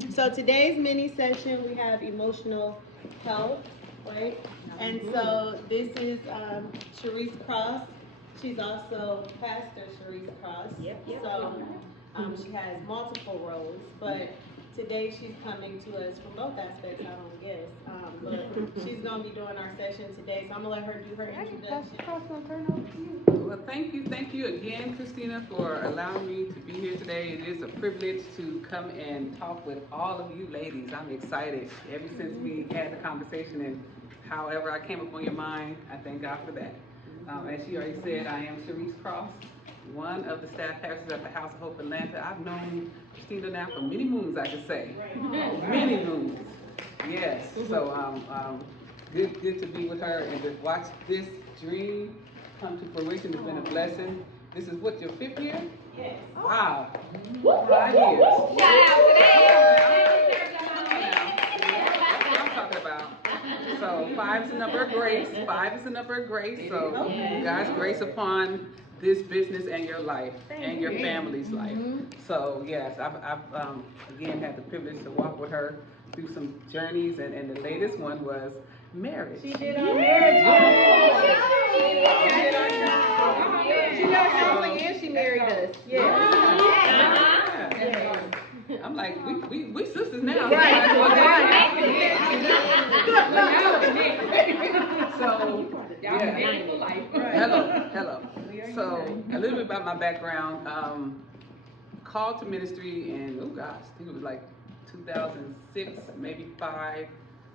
So today's mini session, we have emotional health, right? And so this is Sharice Cross. She's also Pastor Sharice Cross. So she has multiple roles, but today she's coming to us from both aspects, I don't guess. But she's going to be doing our session today, so I'm going to let her do her introduction. Well, thank you again, Christina, for allowing me to be here today. It is a privilege to come and talk with all of you ladies. I'm excited. Ever since we had the conversation and however I came up on your mind, I thank God for that. As she already said, I am Sharice Cross, one of the staff pastors at the House of Hope Atlanta. I've known Christina now for many moons, I could say. Many moons. Yes. So good to be with her and to watch this dream come to fruition. Has been a blessing. This is what, your 5th year? Yes. Wow. 5 years. Shout out today. That's what I'm talking about. So 5 is the number of grace. 5 is the number of grace. So God's grace upon this business and your life and your family's life. So yes, I've again had the privilege to walk with her through some journeys, and the latest one was marriage. She did our marriage. She did our counseling and she married us. Yeah. I'm like, we sisters now. Right. So, yeah. Hello. So, a little bit about my background. Called to ministry in, oh gosh, I think it was like 2006, maybe 5.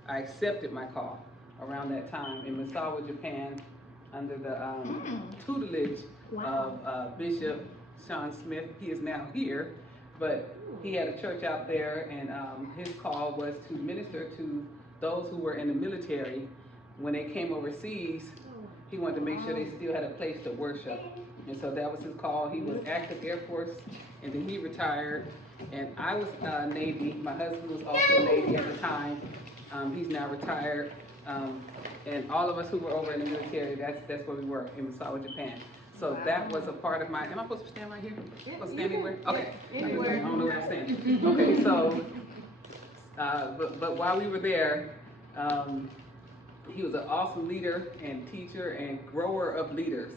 I accepted my call around that time in Misawa, Japan, under the tutelage of Bishop Sean Smith. He is now here, but he had a church out there, and his call was to minister to those who were in the military. When they came overseas, he wanted to make sure they still had a place to worship. And so that was his call. He was active Air Force, and then he retired. And I was Navy. My husband was also Navy at the time. He's now retired. And all of us who were over in the military, that's where we were, in Misawa, Japan. So that was a part of my, am I supposed to stand right here? Supposed to stand anywhere? Okay. I don't know what I'm saying. Okay, so, but while we were there, he was an awesome leader and teacher and grower of leaders.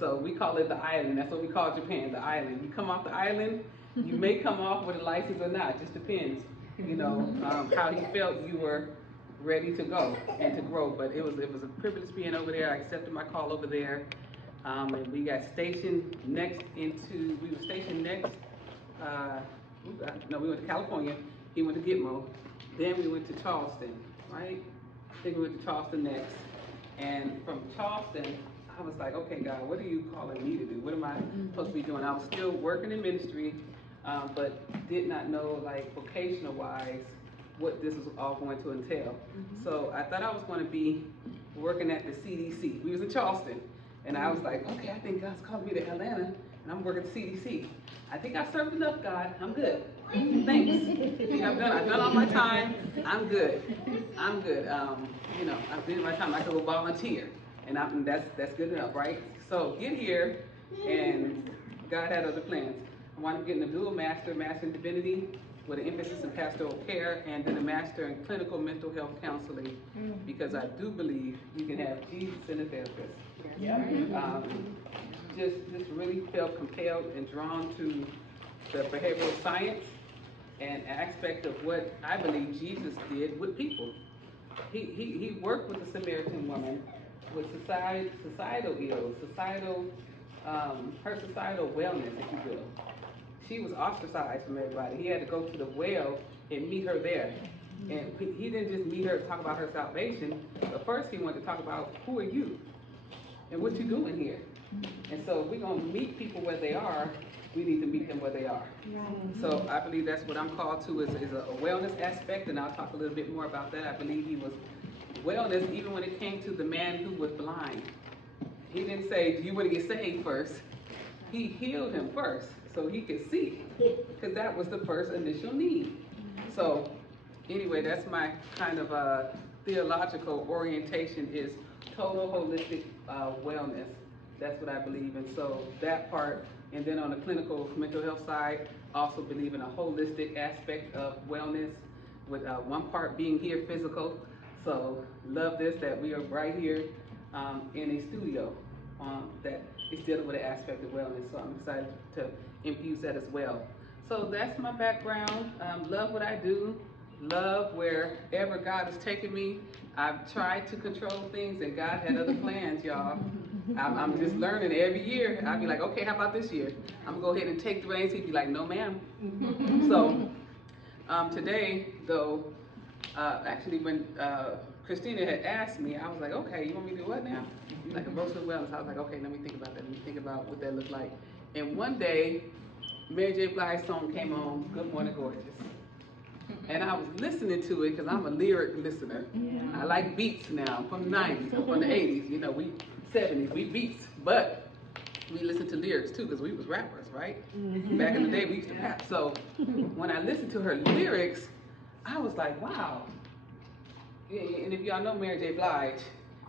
So we call it the island. That's what we call Japan, the island. You come off the island, you may come off with a license or not, just depends, you know, how he felt you were ready to go and to grow. But it was a privilege being over there. I accepted my call over there, and we got stationed next into, we were stationed next, no, we went to California. He went to Gitmo. Then we went to Charleston, right? I think we went to Charleston next. And from Charleston, I was like, okay, God, what are you calling me to do? What am I supposed to be doing? I was still working in ministry, but did not know, like, vocational wise, what this was all going to entail. So I thought I was going to be working at the CDC. We was in Charleston, and I was like, okay, I think God's called me to Atlanta, and I'm working at the CDC. I think I served enough, God. I'm good. Thanks. I've done all my time. I'm good. You know, I've been my time. I could go volunteer, and that's good enough, right? So get here, and God had other plans. I wound up getting a dual master in divinity, with an emphasis in pastoral care, and then a master in clinical mental health counseling, because I do believe you can have Jesus in a therapist. Just really felt compelled and drawn to the behavioral science and aspect of what I believe Jesus did with people. He worked with the Samaritan woman with societal ills, her societal wellness, if you will. She was ostracized from everybody. He had to go to the well and meet her there. And he didn't just meet her to talk about her salvation, but first he wanted to talk about, who are you? And what you doing here? And so if we're going to meet people where they are, we need to meet them where they are. So I believe that's what I'm called to, is a wellness aspect, and I'll talk a little bit more about that. I believe he was wellness even when it came to the man who was blind. He didn't say, do you want to get saved first? He healed him first so he could see, because that was the first initial need. So anyway, that's my kind of theological orientation, is total holistic wellness. That's what I believe in. So that part And then on the clinical mental health side, also believe in a holistic aspect of wellness, with one part being here physical. So love this, that we are right here in a studio that is dealing with an aspect of wellness. So I'm excited to infuse that as well. So that's my background. Love what I do. Love wherever God has taken me. I've tried to control things and God had other plans, y'all. I'm just learning every year. I'll be like, okay, how about this year? I'm gonna go ahead and take the reins. He'd be like, no ma'am. So today though, actually when Christina had asked me, I was like, okay, you want me to do what now? Like emotional wellness. I was like, okay, let me think about that. Let me think about what that looked like. And one day, Mary J. Blige's song came on, Good Morning Gorgeous. And I was listening to it because I'm a lyric listener. I like beats now. I'm from the 90s, I'm from the 80s, you know, we 70s, we beats. But we listen to lyrics too because we was rappers, right? Back in the day we used to rap. So when I listened to her lyrics, I was like, wow. And if y'all know Mary J. Blige,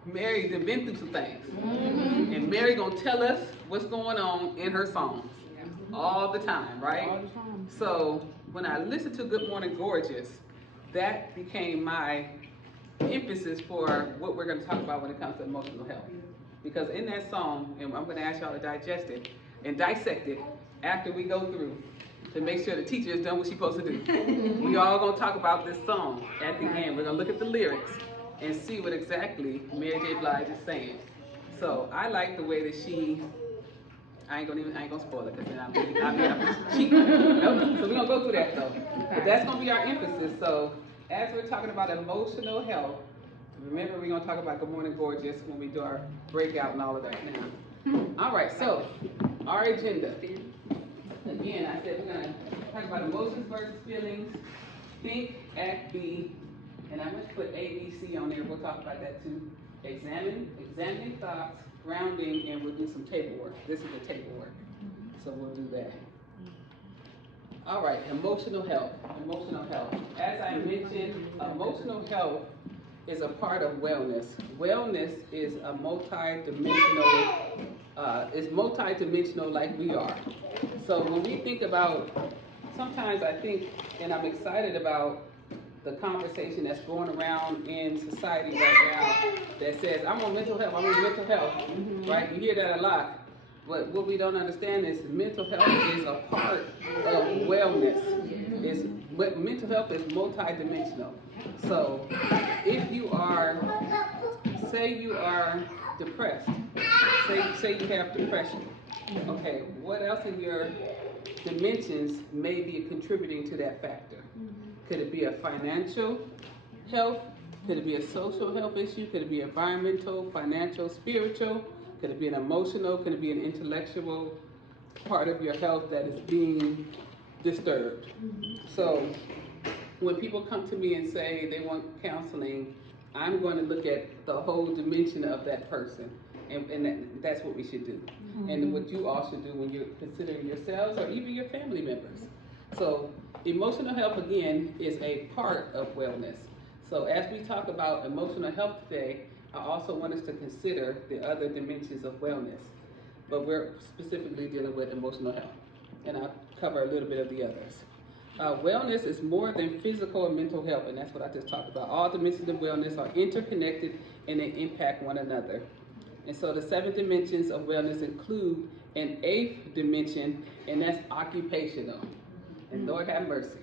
Mary done been through some things. And Mary gonna tell us what's going on in her songs all the time, right? All the time. So when I listened to Good Morning Gorgeous, that became my emphasis for what we're gonna talk about when it comes to emotional health. Because in that song, and I'm gonna ask y'all to digest it and dissect it after we go through to make sure the teacher has done what she's supposed to do. We all gonna talk about this song at the end. We're gonna look at the lyrics and see what exactly Mary J. Blige is saying. So I like the way that she, I ain't gonna spoil it because then I'll be cheap. Nope. So we're gonna go through that though. But that's gonna be our emphasis. So as we're talking about emotional health, remember we're gonna talk about Good Morning Gorgeous when we do our breakout and all of that now. All right, so our agenda. Again, I said we're gonna talk about emotions versus feelings, think, act, be, and I went to put A, B, C on there. We'll talk about that too. Examining thoughts, grounding, and we'll do some table work. This is the table work, so we'll do that. All right, emotional health. Emotional health. As I mentioned, emotional health is a part of wellness. Wellness is a multi-dimensional like we are. So when we think about, sometimes I think, and I'm excited about the conversation that's going around in society right now that says, I'm on mental health, right? You hear that a lot. But what we don't understand is mental health is a part of wellness. Mental health is multi-dimensional. So if you are, say you are depressed, say you have depression, okay, what else in your dimensions may be contributing to that factor? Could it be a financial health? Could it be a social health issue? Could it be environmental, financial, spiritual? Could it be an emotional? Could it be an intellectual part of your health that is being disturbed? So when people come to me and say they want counseling, I'm going to look at the whole dimension of that person. And that's what we should do. And what you all should do when you're considering yourselves or even your family members. So emotional health, again, is a part of wellness. So as we talk about emotional health today, I also want us to consider the other dimensions of wellness. But we're specifically dealing with emotional health. And I'll cover a little bit of the others. Wellness is more than physical and mental health, and that's what I just talked about. All dimensions of wellness are interconnected and they impact one another. And so the 7 dimensions of wellness include an 8th dimension, and that's occupational. And Lord have mercy.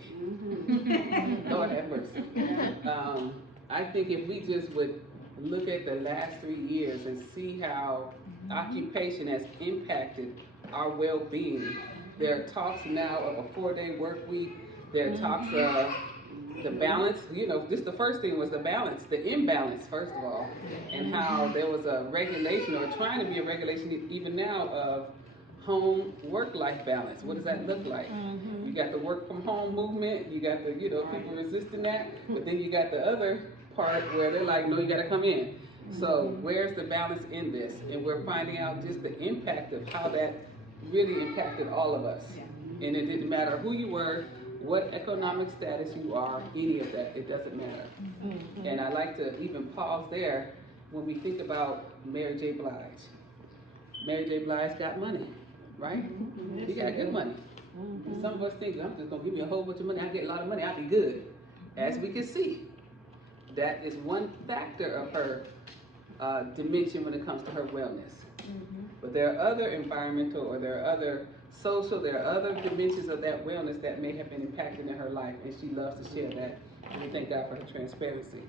Lord have mercy. I think if we just would look at the last 3 years and see how occupation has impacted our well-being. There are talks now of a 4-day work week. There are talks of the balance, just the first thing was the balance, the imbalance, first of all, and how there was a regulation or trying to be a regulation even now of home work-life balance. What does that look like? You got the work from home movement, you got the, people resisting that, but then you got the other part where they're like, no, you got to come in. So where's the balance in this? And we're finding out just the impact of how that really impacted all of us. And it didn't matter who you were, what economic status you are, any of that, it doesn't matter. And I like to even pause there when we think about Mary J. Blige. Mary J. Blige got money. right? You got good money. And some of us think, I'm just gonna give me a whole bunch of money, I get a lot of money, I'll be good. As we can see, that is one factor of her dimension when it comes to her wellness. But there are other environmental, or there are other social, there are other dimensions of that wellness that may have been impacted in her life, and she loves to share that. And we thank God for her transparency.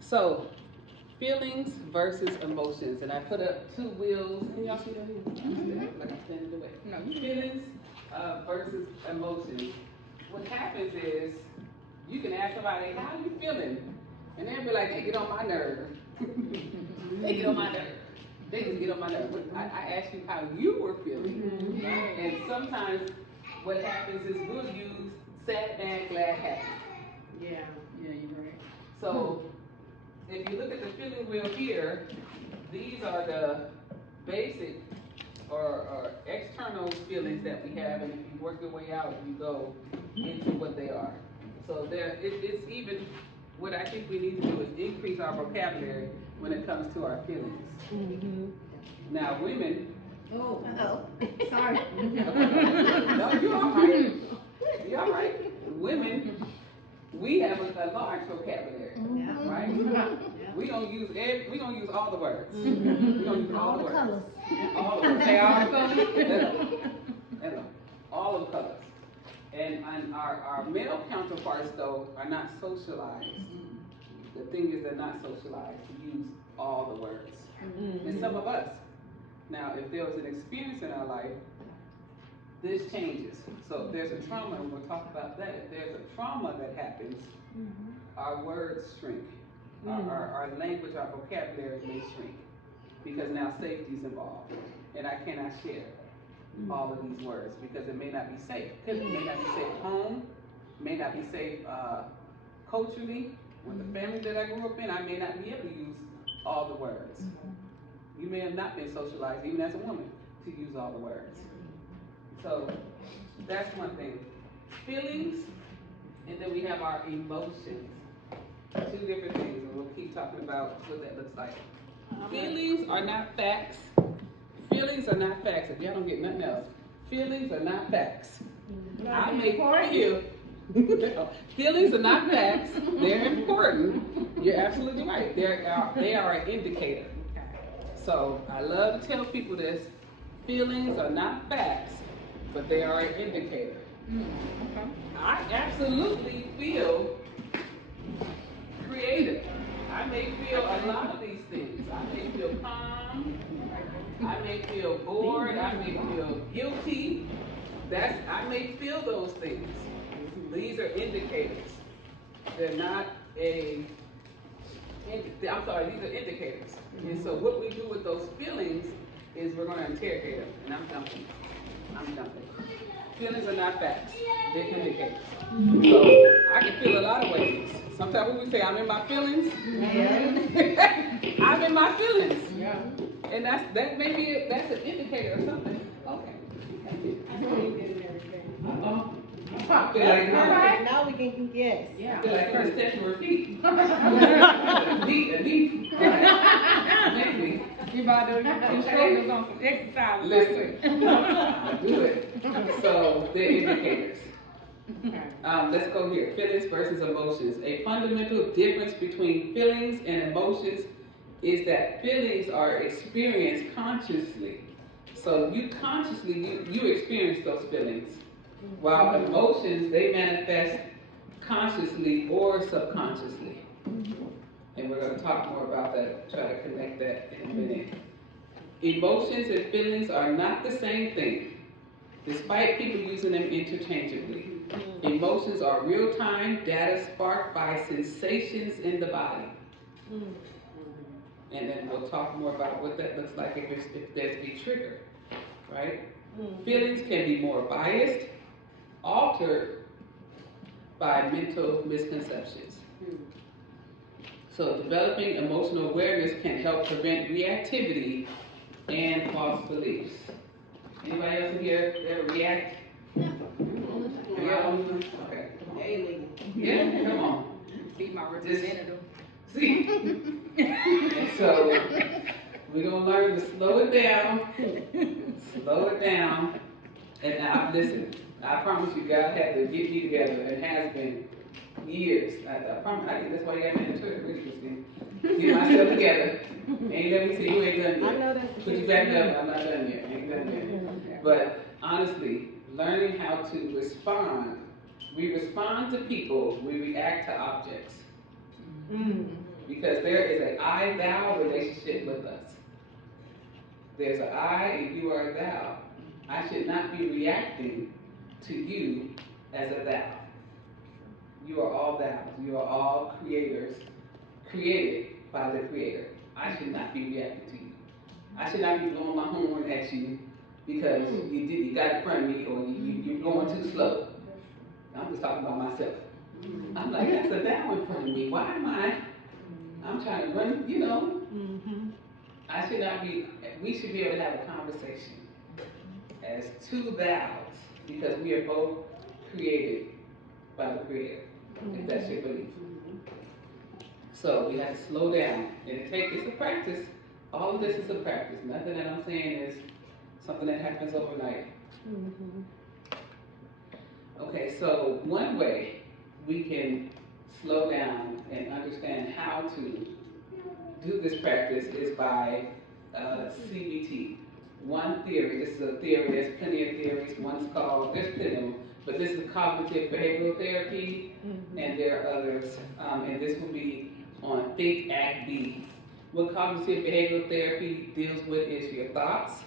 So, feelings versus emotions, and I put up two wheels. Can y'all see that here? Like I'm standing in the way. No. Feelings versus emotions. What happens is, you can ask somebody, how are you feeling? And they'll be like, they get on my nerve. They get on my nerve. They just get on my nerve. I asked you how you were feeling. And sometimes what happens is we'll use sad, bad, glad, happy. Yeah, you're right. So if you look at the feeling wheel here, these are the basic or external feelings that we have, and if you work your way out, you go into what they are. So it's even, what I think we need to do is increase our vocabulary when it comes to our feelings. Now, women. Oh, sorry. No, you're all right. You're all right. Women, we have a large vocabulary, right? We gonna use all the words. We gonna use all the words. Colors. All of them. Say all the colors. Hello. All of the colors. And our male counterparts, though, are not socialized. The thing is, they're not socialized to use all the words. And some of us. Now, if there was an experience in our life, this changes. So if there's a trauma, and we'll talk about that. If there's a trauma that happens, our words shrink. Our language, our vocabulary may shrink. Because now safety is involved. And I cannot share all of these words because it may not be safe. It may not be safe at home, may not be safe culturally. With the family that I grew up in, I may not be able to use all the words. You may have not been socialized, even as a woman, to use all the words. So that's one thing. Feelings, and then we have our emotions. Two different things, and we'll keep talking about what that looks like. Feelings are not facts. Feelings are not facts. If y'all don't get nothing else, feelings are not facts. I may feel. Feelings are not facts. They're important. You're absolutely right. They are an indicator. So I love to tell people this. Feelings are not facts, but they are an indicator. I absolutely feel creative. I may feel a lot of these things. I may feel calm. I may feel bored. I may feel guilty. I may feel those things. These are indicators. They're not these are indicators. And so what we do with those feelings is we're going to interrogate them. And I'm jumping. Feelings are not facts. They're indicators. So I can feel a lot of ways. Sometimes when we say I'm in my feelings, I'm in my feelings. Yeah. And that's an indicator of something. Okay. I feel like now we can guess. Yeah. I feel like first step and repeat. Repeat. Next week. You about to do shoulders on some exercise. Listen. I do it. So they're indicators. Let's go here. Feelings versus emotions. A fundamental difference between feelings and emotions is that feelings are experienced consciously. So you consciously, you experience those feelings. While emotions, they manifest consciously or subconsciously. And we're going to talk more about that, try to connect that in a minute. Emotions and feelings are not the same thing, despite people using them interchangeably. Emotions are real-time data sparked by sensations in the body. And then we'll talk more about what that looks like if there's a trigger, right? Feelings can be more biased, altered by mental misconceptions. So developing emotional awareness can help prevent reactivity and false beliefs. Anybody else in here ever react? Okay. Yeah, come on. Be my representative. See? So We're gonna learn to slow it down, slow it down. And now, listen, I promise you, God had to get me together. It has been years. I promise. I think that's why you got me in the church, Christine. Get myself together. Ain't let me say you ain't done yet. I know that's Put you back up. I'm not done yet. Ain't done yet. But honestly, learning how to respond. We respond to people. We react to objects. Because there is an I-thou relationship with us. There's an I and you are a thou. I should not be reacting to you as a thou. You are all thous. You are all creators, created by the Creator. I should not be reacting to you. I should not be blowing my horn at you because you got in front of me or you're going too slow. I'm just talking about myself. I'm like, that's a thou in front of me. Why am I'm trying to run, you know. I should not be, we should be able to have a conversation as two thous because we are both created by the Creator, if that's your belief. So we have to slow down, and it's a practice. All of this is a practice. Nothing that I'm saying is something that happens overnight. Okay, so one way we can slow down and understand how to do this practice is by CBT. One theory, this is a theory, there's plenty of theories. One's called, there's plenty of them, but this is cognitive behavioral therapy, and there are others, and this will be on Think, Act, Be. What cognitive behavioral therapy deals with is your thoughts.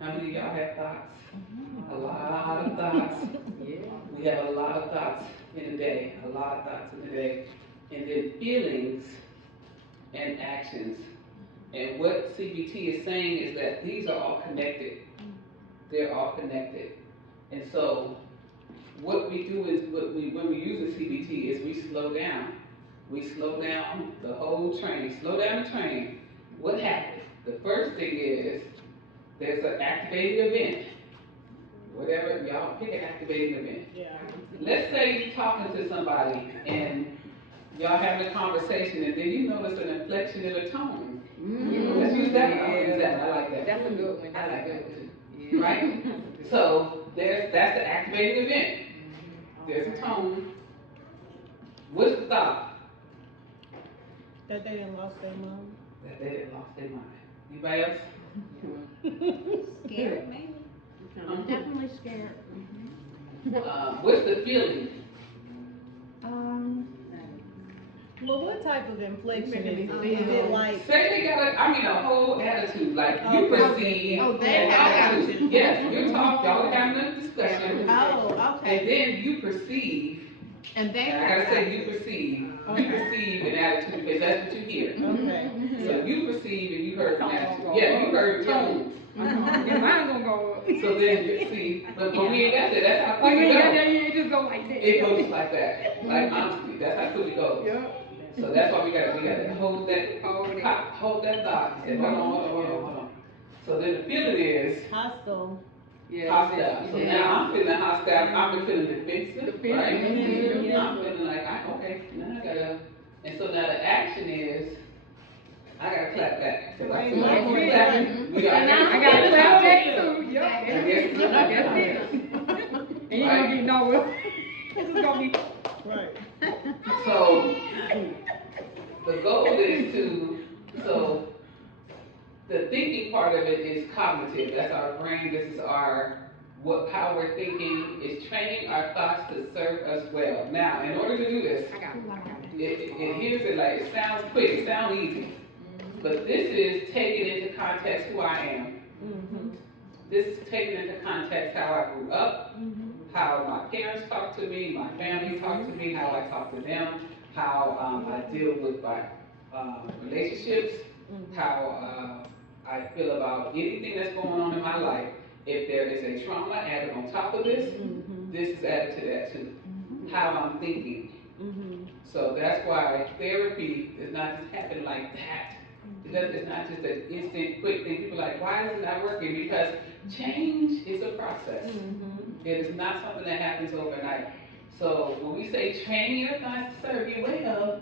How many of y'all have thoughts? A lot of thoughts. We have a lot of thoughts in a day, a lot of thoughts in a day. And then feelings and actions. And what CBT is saying is that these are all connected. They're all connected. And so what we do is, when we use the CBT is we slow down. We slow down the whole train, slow down the train. What happens? The first thing is, there's an activating event. Whatever, y'all pick an activating event. Let's say you're talking to somebody and y'all having a conversation and then you notice an inflection in a tone. Let's use that one. I'll use that one. I like that. That's a good one. I like that one too. Right? So that's the activating event. There's a tone. What's the thought? That they done lost their mom. That they done lost their mind. Anybody else? Scared, maybe. I'm definitely scared. What's the feeling? Well, what type of inflection is it? Is it like? Say they got a whole attitude, like you perceive. Oh, they have attitude. Yes, you're talking, y'all are having a discussion. Oh, okay. And then you perceive, And they and I gotta say you perceive an attitude because that's what you hear. Okay. So you perceive and you heard an attitude. Yeah, you heard tones. Your mind gonna go up. So then you see, but we ain't got that. That's how Oh, quick it goes. it just go like this. It goes like that. Like honestly, that's how quick it goes. So that's why we gotta hold that thought. He said, hold on. So then the feeling is Hostile. hostile. So now I'm feeling hostile. I'm feeling defensive, right? I'm feeling like, okay, now I gotta. And so now the action is, I gotta clap back. Cause I feel like you clapping. We I gotta clap back too. Yup. That's it. And you gonna get nowhere. This is gonna be Right. So the goal is so the thinking part of it is cognitive. That's our brain. This is how we're thinking is training our thoughts to serve us well. Now, in order to do this, here's it like, it sounds quick, it sounds easy. But this is taking into context who I am. This is taking into context how I grew up, how my parents talk to me, my family talk to me, how I talk to them, how I deal with my relationships, how I feel about anything that's going on in my life. If there is a trauma added on top of this, this is added to that too. How I'm thinking. So that's why therapy does not just happen like that. It's not just an instant, quick thing. People are like, why is it not working? Because change is a process. It is not something that happens overnight. So when we say training your thoughts to serve you well,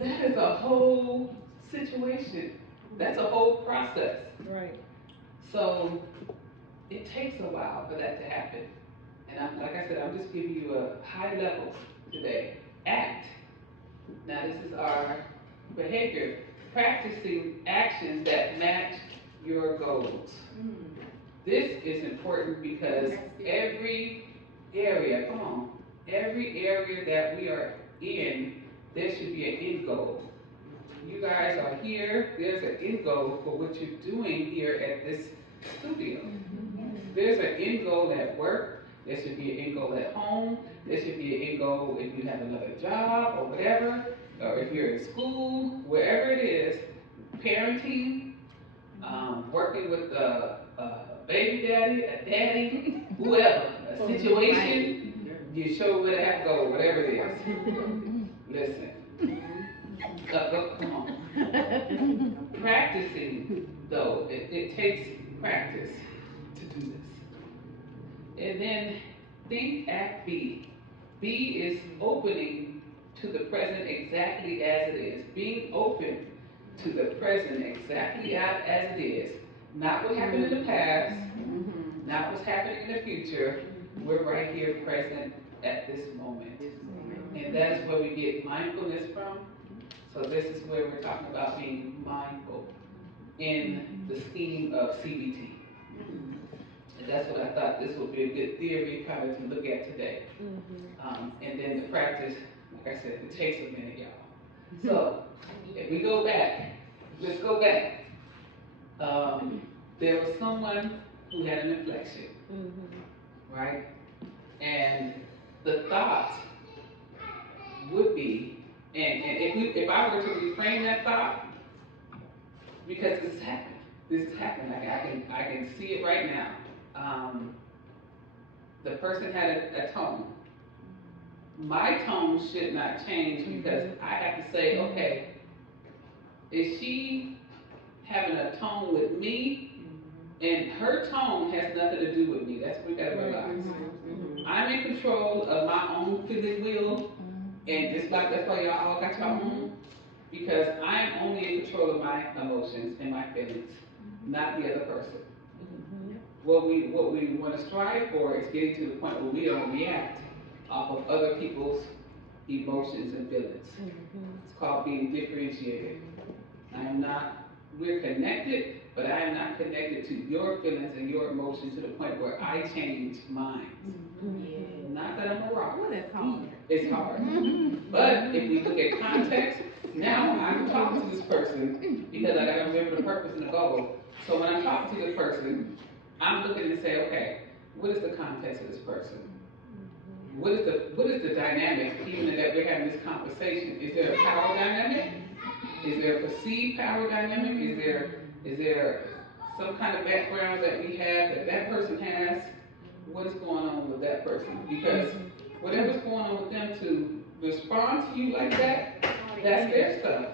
that is a whole situation. That's a whole process. Right. So it takes a while for that to happen. And like I said, I'm just giving you a high level today. Act. Now this is our behavior. Practicing actions that match your goals. This is important because every area, every area that we are in, there should be an end goal. You guys are here, there's an end goal for what you're doing here at this studio. There's an end goal at work, there should be an end goal at home, there should be an end goal if you have another job or whatever, or if you're in school, wherever it is, parenting, working with a baby daddy, a daddy, whoever, a situation, you show where to have to go, whatever it is. Listen. Come on. Practicing, though, it takes practice to do this. And then think, act, be. Be is opening to the present exactly as it is. Being open to the present exactly as it is. Not what happened in the past, not what's happening in the future. We're right here present at this moment. And that is where we get mindfulness from. So this is where we're talking about being mindful in the scheme of CBT. And that's what I thought this would be a good theory kind of to look at today. And then the practice, like I said, it takes a minute, y'all. So if we go back, let's go back. There was someone who had an inflection, right? And the thought would be, and if I were to reframe that thought, because this has happened, I can see it right now. The person had a tone. My tone should not change because I have to say, okay, is she having a tone with me? And her tone has nothing to do with me. That's what we gotta realize. I'm in control of my own feeling wheel, and just like that's why y'all all got your own, because I'm only in control of my emotions and my feelings, not the other person. What we want to strive for is getting to the point where we don't react off of other people's emotions and feelings. It's called being differentiated. We're connected, but I am not connected to your feelings and your emotions to the point where I change mine. Not that I'm a rock. It's hard. But if we look at context, now I'm talking to this person because I gotta remember the purpose and the goal. So when I'm talking to this person, I'm looking and say, okay, what is the context of this person? What is the dynamic, even that we're having this conversation? Is there a power dynamic? Is there a perceived power dynamic? Is there some kind of background that we have that person has? What is going on with that person? Because whatever's going on with them to respond to you like that, that's their stuff.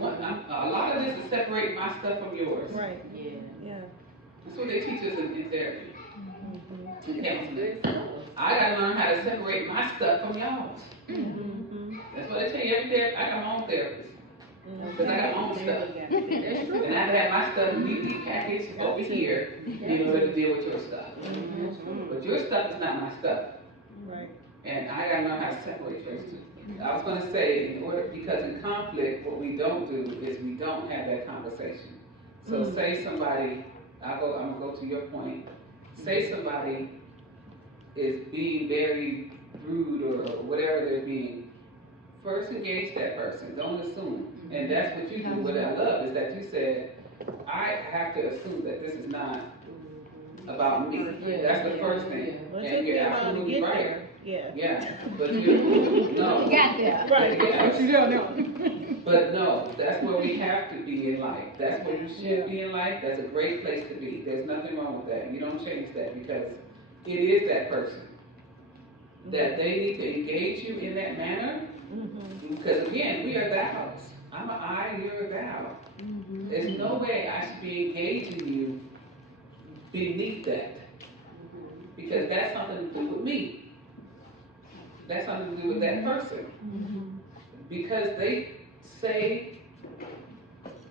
A lot of this is separating my stuff from yours. Right. Yeah. That's what they teach us in therapy. In counseling. I gotta learn how to separate my stuff from y'all's. That's what I tell you every day. I got my own therapist. Because I got my own stuff. And I have my stuff neatly packaged over here in order to deal with your stuff. But your stuff is not my stuff. Right. And I gotta learn how to separate those two. I was gonna say, because in conflict, what we don't do is we don't have that conversation. So say somebody, I'm gonna go to your point. Say somebody is being very rude or whatever they're being. First engage that person, don't assume. And that's what you do. What I love is that you said, I have to assume that this is not about me. That's the first thing. Well, And you're absolutely right. there. Yeah, but you no. Got that. Right. Yeah. But you don't know. But no, that's where we have to be in life. That's where you should be in life. That's a great place to be. There's nothing wrong with that. You don't change that because it is that person. That they need to engage you in that manner. Because again, we are thous. I'm an I, you're a thou. There's no way I should be engaging you beneath that. Because that's something to do with me. That's something to do with that person. Because they say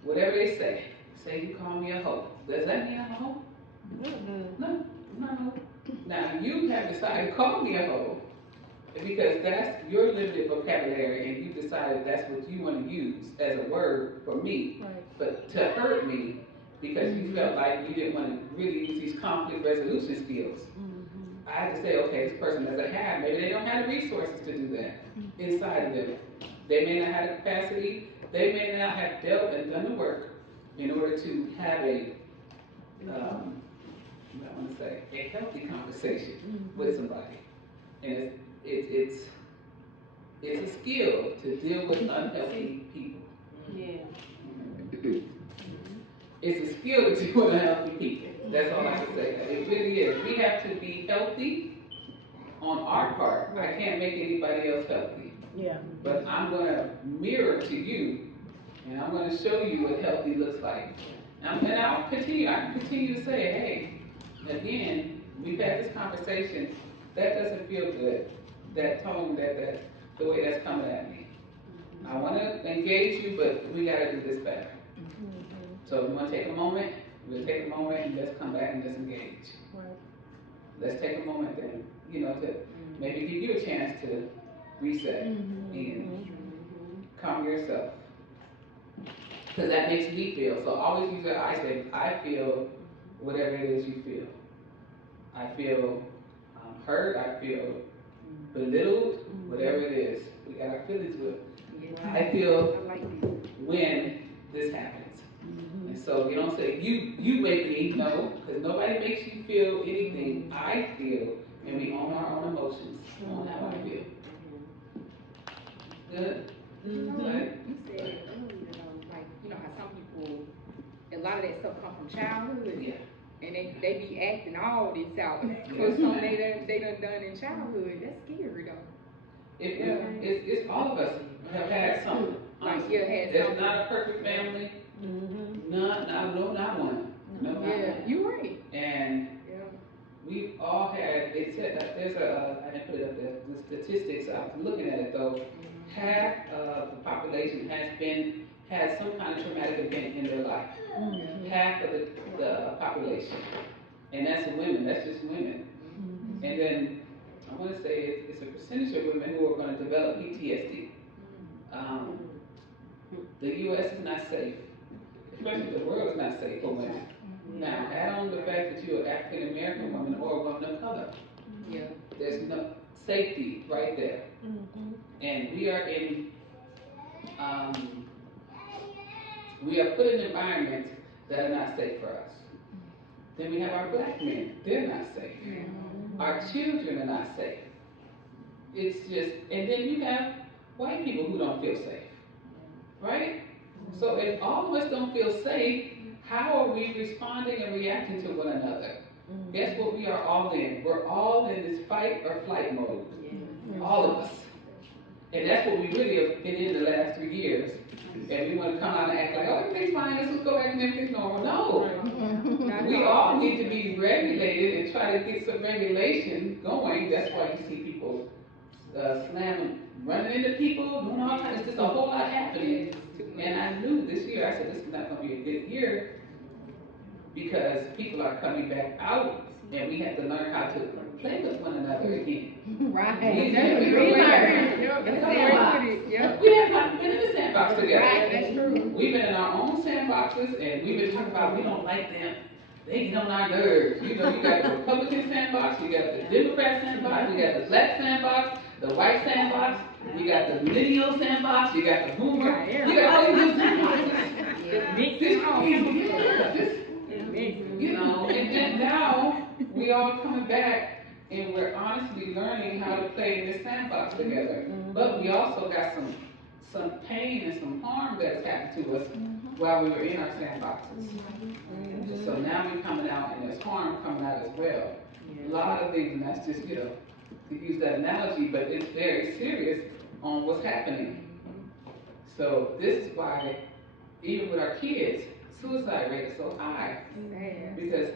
whatever they say you call me a hoe. Does that mean I'm a hoe? No, I'm not a hoe. Now, you have decided to call me a hoe because that's your limited vocabulary and you decided that's what you want to use as a word for me. Right. But to hurt me because you felt like you didn't want to really use these conflict resolution skills. I had to say, okay, this person doesn't have, maybe they don't have the resources to do that inside of them. They may not have the capacity, they may not have dealt and done the work in order to have a, I want to say, a healthy conversation with somebody. And it's a skill to deal with unhealthy people. Yeah. It's a skill to deal with unhealthy people. That's all I can say. It really is. We have to be healthy on our part. I can't make anybody else healthy. Yeah. But I'm going to mirror to you, and I'm going to show you what healthy looks like. And I continue to say, hey, again, we've had this conversation. That doesn't feel good. That tone, the way that's coming at me. I want to engage you, but we got to do this better. So we want to take a moment. We'll take a moment and let's come back and let's engage. Right. Let's take a moment then, to maybe give you a chance to reset and calm yourself. Because that makes me feel. So always use your I say, I feel whatever it is you feel. I feel hurt, I feel belittled, whatever it is. We got our feelings with. I feel when this happens. And so you don't say, you make me, no, because nobody makes you feel anything. I feel, and we own our own emotions on how I feel. Good? You said earlier, how some people, a lot of that stuff come from childhood. Yeah. And they be acting all this out. Because something they done in childhood. That's scary though. It's all of us have had something. There's not a perfect family. Not one. No, not one. You're right. And we've all had, it said that there's I didn't put it up there, the statistics, I was looking at it though, half of the population has some kind of traumatic event in their life. Half of the population. And that's women, that's just women. And then, I want to say it's a percentage of women who are going to develop PTSD. The U.S. is not safe. Especially the world is not safe for women. Now, add on the fact that you're an African American woman or a woman of color. There's no safety right there. And we are put in environments that are not safe for us. Then we have our black men, they're not safe. Our children are not safe. It's just, and then you have white people who don't feel safe, right? So if all of us don't feel safe, how are we responding and reacting to one another? Guess what we are all in? We're all in this fight or flight mode. All of us. And that's what we really have been in the last 3 years. And we want to come out and act like, oh, everything's fine, let's just go back and everything's normal. No. We all need to be regulated and try to get some regulation going. That's why you see people running into people, doing all kinds. It's just a whole lot happening. And I knew this year, I said, this is not going to be a good year because people are coming back out and we have to learn how to play with one another again. Right. We have not been in the sandbox together. Right, that's true. We've been in our own sandboxes and we've been talking about we don't like them. They get on our nerves. You got the Republican sandbox, you got the Democrat sandbox, you got the black sandbox, the white sandbox, you got the millennial sandbox, you got the boomer, you got all these sandboxes. And then now we all coming back and we're honestly learning how to play in this sandbox together. But we also got some pain and some harm that's happened to us while we were in our sandboxes. So now we're coming out and there's harm coming out as well. A lot of things, and that's just, to use that analogy, but it's very serious on what's happening. So this is why, even with our kids, suicide rate is so high. Because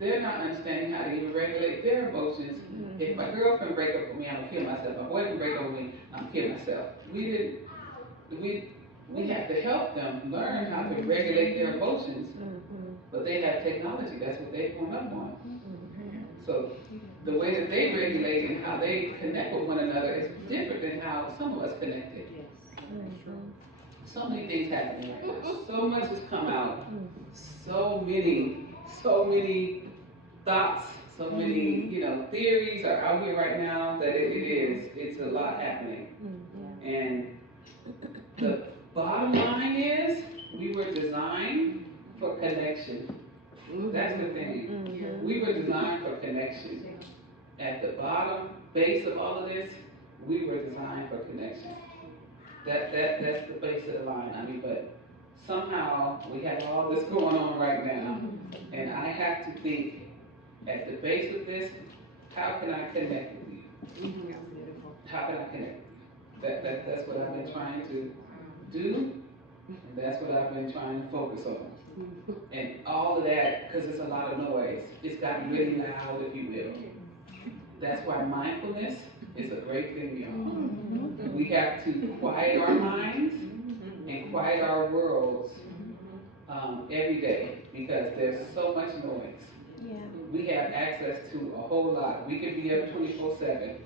they're not understanding how to even regulate their emotions. If my girlfriend break up with me, I'm gonna kill myself. My boyfriend break up with me, I'm gonna kill myself. We have to help them learn how to regulate their emotions, but they have technology. That's what they've grown up on. So the way that they regulate and how they connect with one another is different than how some of us connected. So many things happen right now. So much has come out. So many thoughts, so many, theories are out here right now that it's a lot happening. And the bottom line is, we were designed for connection. That's the thing. We were designed for connection. At the bottom base of all of this, we were designed for connection. That's the base of the line. But somehow we have all this going on right now, and I have to think at the base of this, how can I connect with you? How can I connect with you? That's what I've been trying to do, and that's what I've been trying to focus on. And all of that, because it's a lot of noise, it's gotten really loud, if you will. That's why mindfulness is a great thing, y'all. We have to quiet our minds and quiet our worlds every day, because there's so much noise. We have access to a whole lot. We could be up 24/7,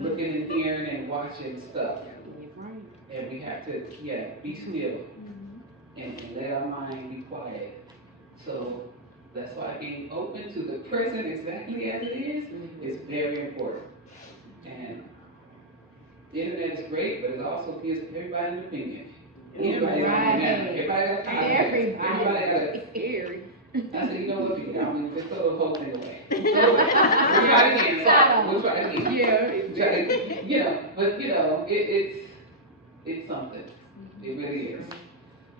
looking and hearing and watching stuff. And we have to, be still and let our mind be quiet. So that's why being open to the present exactly as it is very important. And the internet is great, but it also gives everybody an opinion. Everybody got a comment. Everybody got a scary. I said, you know what, people, just throw the whole thing away. We'll try it again. We'll try it again. But it's something. It really is.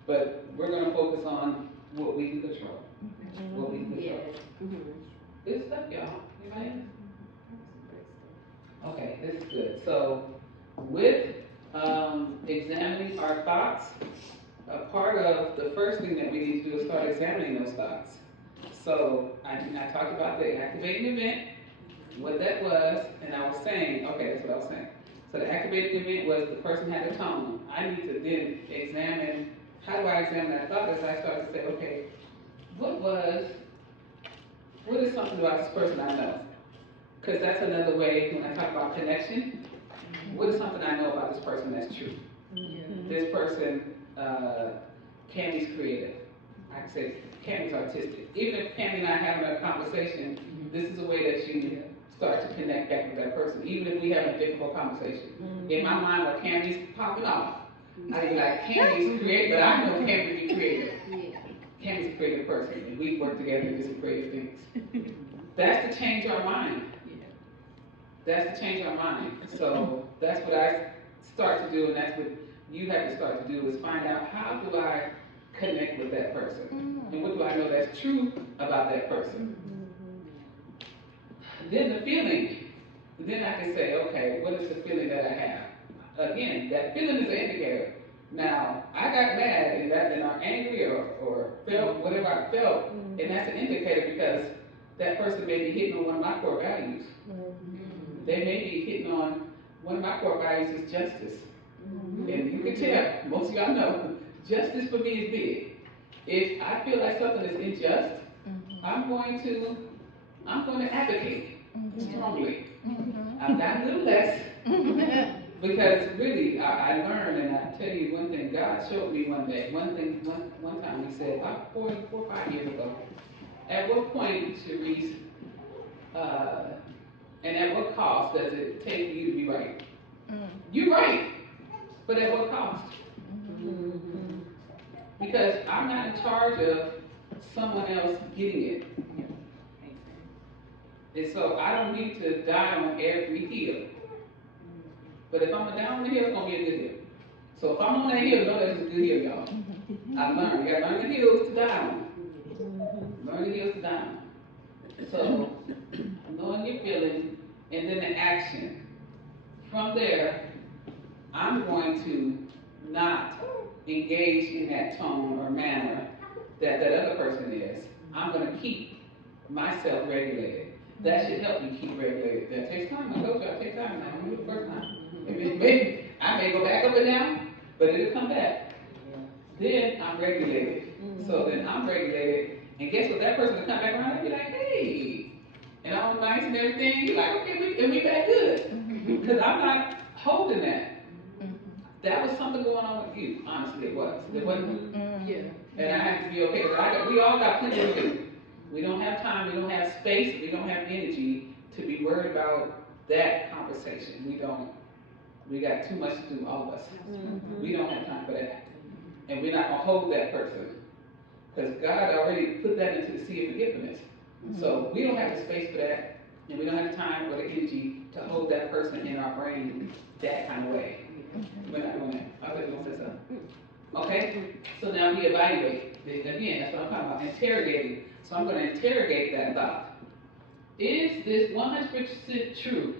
But we're gonna focus on what we can control. What we can control. Good stuff, y'all. Anybody? Okay, this is good. So, with examining our thoughts, a part of the first thing that we need to do is start examining those thoughts. So I talked about the activating event, what that was, and I was saying, okay, that's what I was saying. So the activating event was the person had a tone. I need to then examine, how do I examine that thought as I start to say, okay, what is something about this person I know? Because that's another way, when I talk about connection, what is something I know about this person that's true? This person, Cammy's creative. I can say Cammy's artistic. Even if Cammy and I having a conversation, this is a way that you start to connect back with that person, even if we have a difficult conversation. In my mind, where Cammy's popping off, I be like, Cammy's creative, but I know Cammy to be creative. Cammy's a creative person, and we work together and do some creative things. That's to change our mind. That's to change our mind. So that's what I start to do, and that's what you have to start to do, is find out, how do I connect with that person? And what do I know that's true about that person? Then the feeling. Then I can say, okay, what is the feeling that I have? Again, that feeling is an indicator. Now, I got mad or angry or felt whatever I felt, and that's an indicator, because that person may be hitting on one of my core values. They may be hitting on one of my core values is justice. And you can tell, most of y'all know, justice for me is big. If I feel like something is unjust, I'm going to advocate strongly. I've got a little less, because really, I learned, and I tell you one thing, God showed me one day, one time He said, about 4 or 5 years ago, at what point, Sharice, and at what cost does it take you to be right? You're right, but at what cost? Because I'm not in charge of someone else getting it. And so I don't need to die on every hill. But if I'm going to die on the hill, it's going to be a good hill. So if I'm on that hill, know that's a good hill, y'all. I've learned. You got to learn the hills to die on. Learn the hills to die on. So, knowing your feeling, and then the action. From there, I'm going to not engage in that tone or manner that other person is. I'm going to keep myself regulated. That should help you keep regulated. That takes time. I told you it takes time. I'm going to do the first time. Maybe I may go back up and down, but it'll come back. then I'm regulated. So then I'm regulated, and guess what? That person will come back around and be like, hey, and all nice and everything. You're like, okay, we back good. Because I'm not holding that. That was something going on with you. Honestly, it was. It wasn't. Yeah. And I had to be okay with it. We all got plenty to do. We don't have time, we don't have space, we don't have energy to be worried about that conversation. We don't. We got too much to do, all of us. We don't have time for that. And we're not going to hold that person. Because God already put that into the sea of forgiveness. So we don't have the space for that. And we don't have the time or the energy to hold that person in our brain that kind of way. We're not doing that. I thought you were going to say something. Okay? So now we evaluate. Again, that's what I'm talking about. Interrogating. So I'm going to interrogate that thought. Is this 100% true?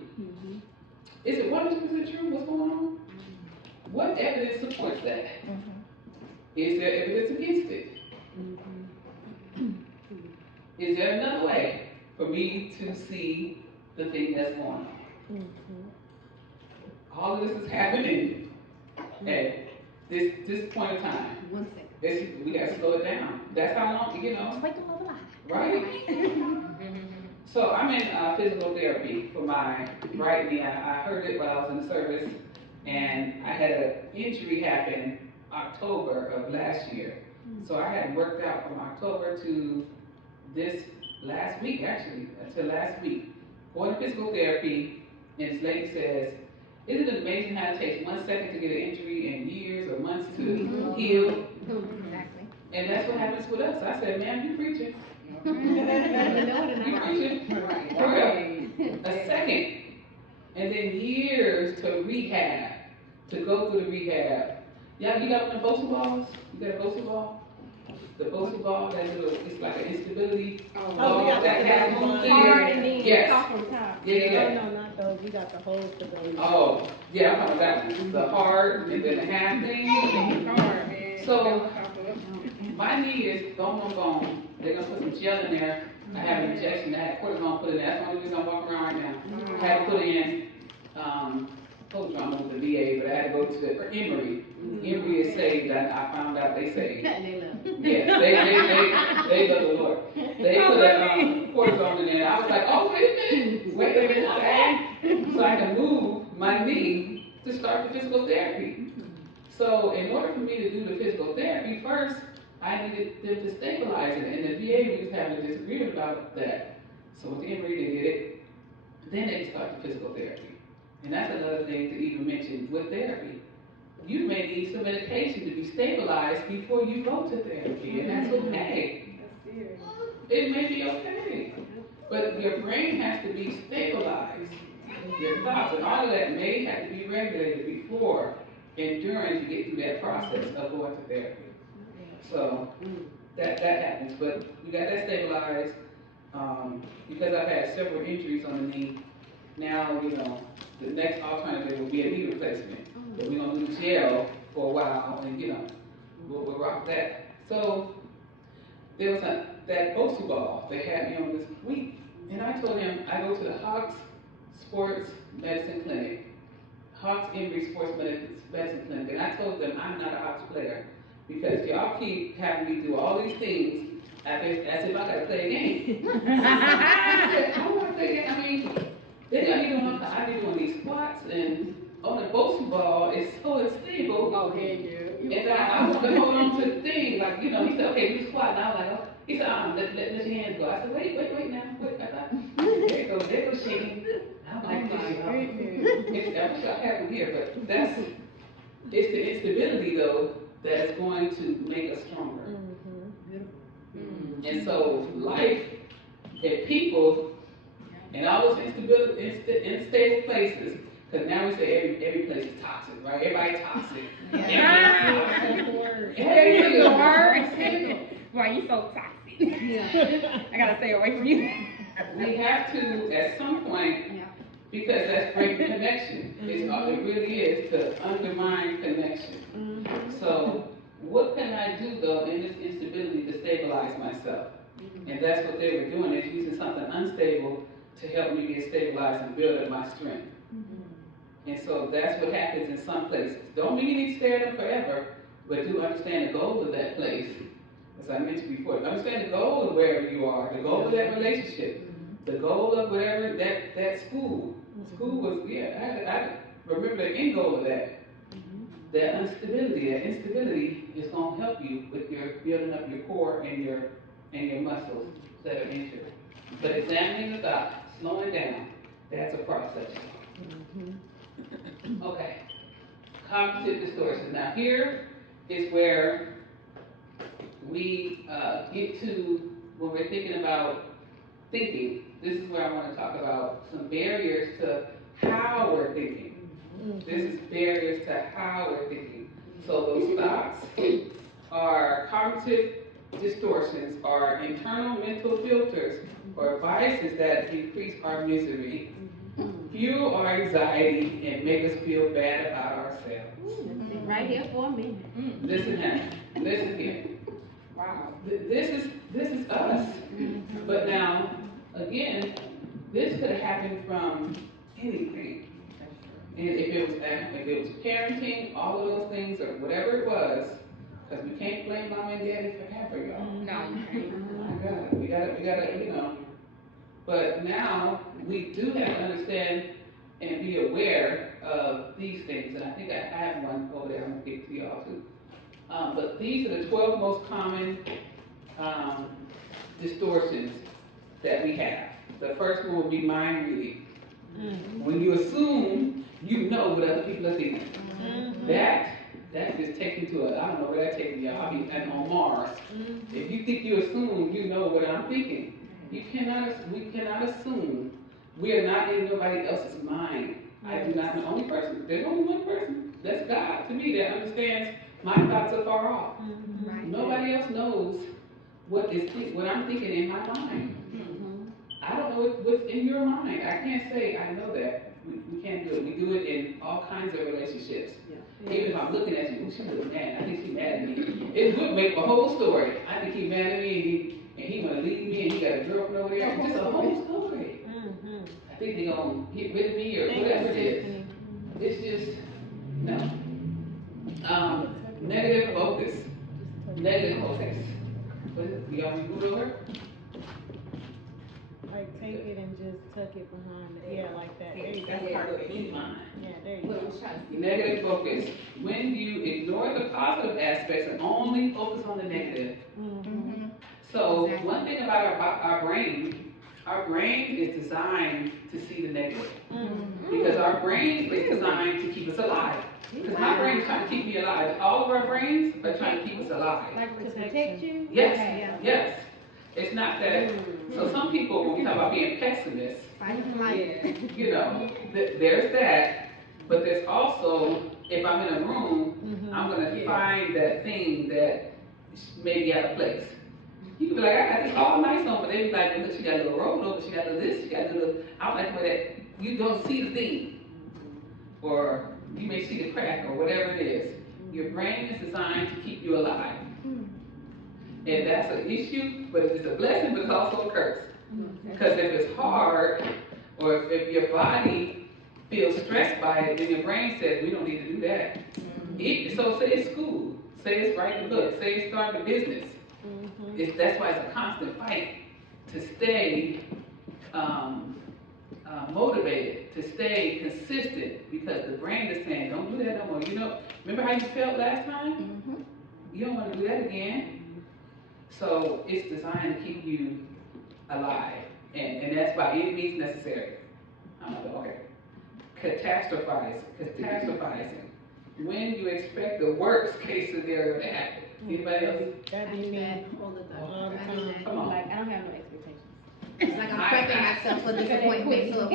Is it 100% true? What's going on? What evidence supports that? Is there evidence against it? Is there another way for me to see the thing that's going on? All of this is happening at this point in time. 1 second. We got to slow it down. That's how long, you know. Wake them up alive. Right? So I'm in physical therapy for my right knee. I heard it while I was in the service, and I had an injury happen October of last year. So I hadn't worked out from October to this last week, actually, until last week. Going to physical therapy, and this lady says, isn't it amazing how it takes 1 second to get an injury and years or months to heal? Exactly. And that's what happens with us. I said, ma'am, you preaching. You preaching. For real. A second. And then years to rehab, to go through the rehab. Yeah, you got one of the Bosu balls? You got a Bosu ball? The Bosu ball, that little, it's like an instability ball yeah, that has hard here. Yes. Soft on top. Yeah. No, not those. We got the holes to go in. Oh, yeah, I'm talking about that one. The hard and then the half thing. Hard, man. So, my knee is bone on bone. They're gonna put some gel in there. I have an injection. I had cortisone put in there. That's the only reason I'm walking around right now. I had to put in post trauma with the VA, but I had to go to Emory. Emory is saved. I found out they saved. They love. Yes, they love the Lord. They put a cortisone in there. I was like, oh, wait a minute. Wait a minute. Okay. So I can move my knee to start the physical therapy. So in order for me to do the physical therapy, first, I needed them to stabilize it. And the VA, we was having a disagreement about that. So with the Emory, they did it. Then they start the physical therapy. And that's another thing to even mention with therapy. You may need some medication to be stabilized before you go to therapy, and that's okay. It may be okay. But your brain has to be stabilized. Your thoughts and all of that may have to be regulated before and during you get through that process of going to therapy. So that happens. But you got that stabilized. Because I've had several injuries on the knee, now, you know, the next alternative will be a knee replacement. But we're going to do gel for a while, and, you know, we'll rock that. So there was that Bosu ball they had me on this week. And I told him I go to the Hawks Sports Medicine Clinic, Hawks Emory Sports Medicine Clinic. And I told them I'm not a Hawks player because y'all keep having me do all these things as if I got to play a game. I said, I don't want to play a game. I mean, they got me doing, I be doing these squats, and on the Bosu ball, it's so unstable. Oh, hey, yeah. And I want to hold on to the thing, like, you know, he said, okay, do squat. And I was like, oh. He said, let your hands go. I said, wait now, wait. I thought, there goes Shane. I'm like, I wish I had him here, but it's the instability, though, that is going to make us stronger. And so life and people and all those unstable places, because now we say every place is toxic, right? Everybody's toxic. Everything's a word. Why you so toxic? I gotta stay away from you. We have to, at some point, because that's breaking connection. It really is to undermine connection. So what can I do, though, in this instability to stabilize myself? And that's what they were doing, is using something unstable to help me get stabilized and build up my strength. And so that's what happens in some places. Don't mean you need to stay there forever, but do understand the goal of that place. As I mentioned before, understand the goal of wherever you are, the goal of that relationship, the goal of whatever that school. School was, I remember the end goal of that. That instability is going to help you with your building up your core and your muscles that are injured. But examining the thought, slowing down, that's a process. Okay. Cognitive distortions. Now here is where we get to when we're thinking about thinking. This is where I want to talk about some barriers to how we're thinking. This is barriers to how we're thinking. So those thoughts are cognitive distortions, are internal mental filters or biases that increase our misery, fuel our anxiety, and make us feel bad about ourselves. Right here for a minute. Listen here. Wow. This is us. But now, again, this could have happened from anything. And if it was parenting, all of those things, or whatever it was, because we can't blame mom and daddy forever, y'all. No, you can't. My God, we gotta, But now we do have to understand and be aware of these things. And I think I have one over there. I'm gonna get to y'all too. But these are the 12 most common distortions that we have. The first one would be mind reading. When you assume you know what other people are thinking. That just takes me to I don't know where that takes me, y'all. I'll be on Mars. If you think you assume you know what I'm thinking, we cannot assume. We are not in nobody else's mind. I do not know. There's only one person. That's God to me that understands my thoughts are far off. Nobody else knows what I'm thinking in my mind. I don't know what's in your mind. I can't say I know that. We can't do it. We do it in all kinds of relationships. Even if I'm looking at you, she looks mad. I think she's mad at me. It would make a whole story. I think he's mad at me and he want to leave me and he got a girlfriend over there. It's just a whole story. I think they're going to get rid of me or whatever it is. It's just, no. Negative focus. Negative focus. You got me moved over? Like take it and just tuck it behind it. Yeah, like that. There you go. That's perfect. Yeah, there you go. Negative focus. When you ignore the positive aspects and only focus on the negative. So one thing about our brain is designed to see the negative. Because our brain is designed to keep us alive. Because my brain is trying to keep me alive. All of our brains are trying to keep us alive. Like to protect you? Yes, yes. It's not that. So some people, when we talk about being pessimists, there's that. But there's also, if I'm in a room, I'm going to find that thing that may be out of place. You can be like, I got this all nice on, but they be like, look, she got a little roll over, she got a little this, she got a little, I like the way that you don't see the thing. Or you may see the crack or whatever it is. Your brain is designed to keep you alive. And that's an issue, but it's a blessing, but it's also a curse. Because if it's hard, or if your body feels stressed by it, then your brain says, we don't need to do that. So say it's school, say it's writing a book, say it's starting a business. That's why it's a constant fight to stay motivated, to stay consistent, because the brain is saying, don't do that no more. Remember how you felt last time? You don't want to do that again. So it's designed to keep you alive, and that's by any means necessary. Okay. Catastrophizing. When you expect the worst case scenario to happen. Anybody else? That be me. All the All the time. time. Come on. Like, I don't have no expectations. It's like I'm prepping myself for disappointment. So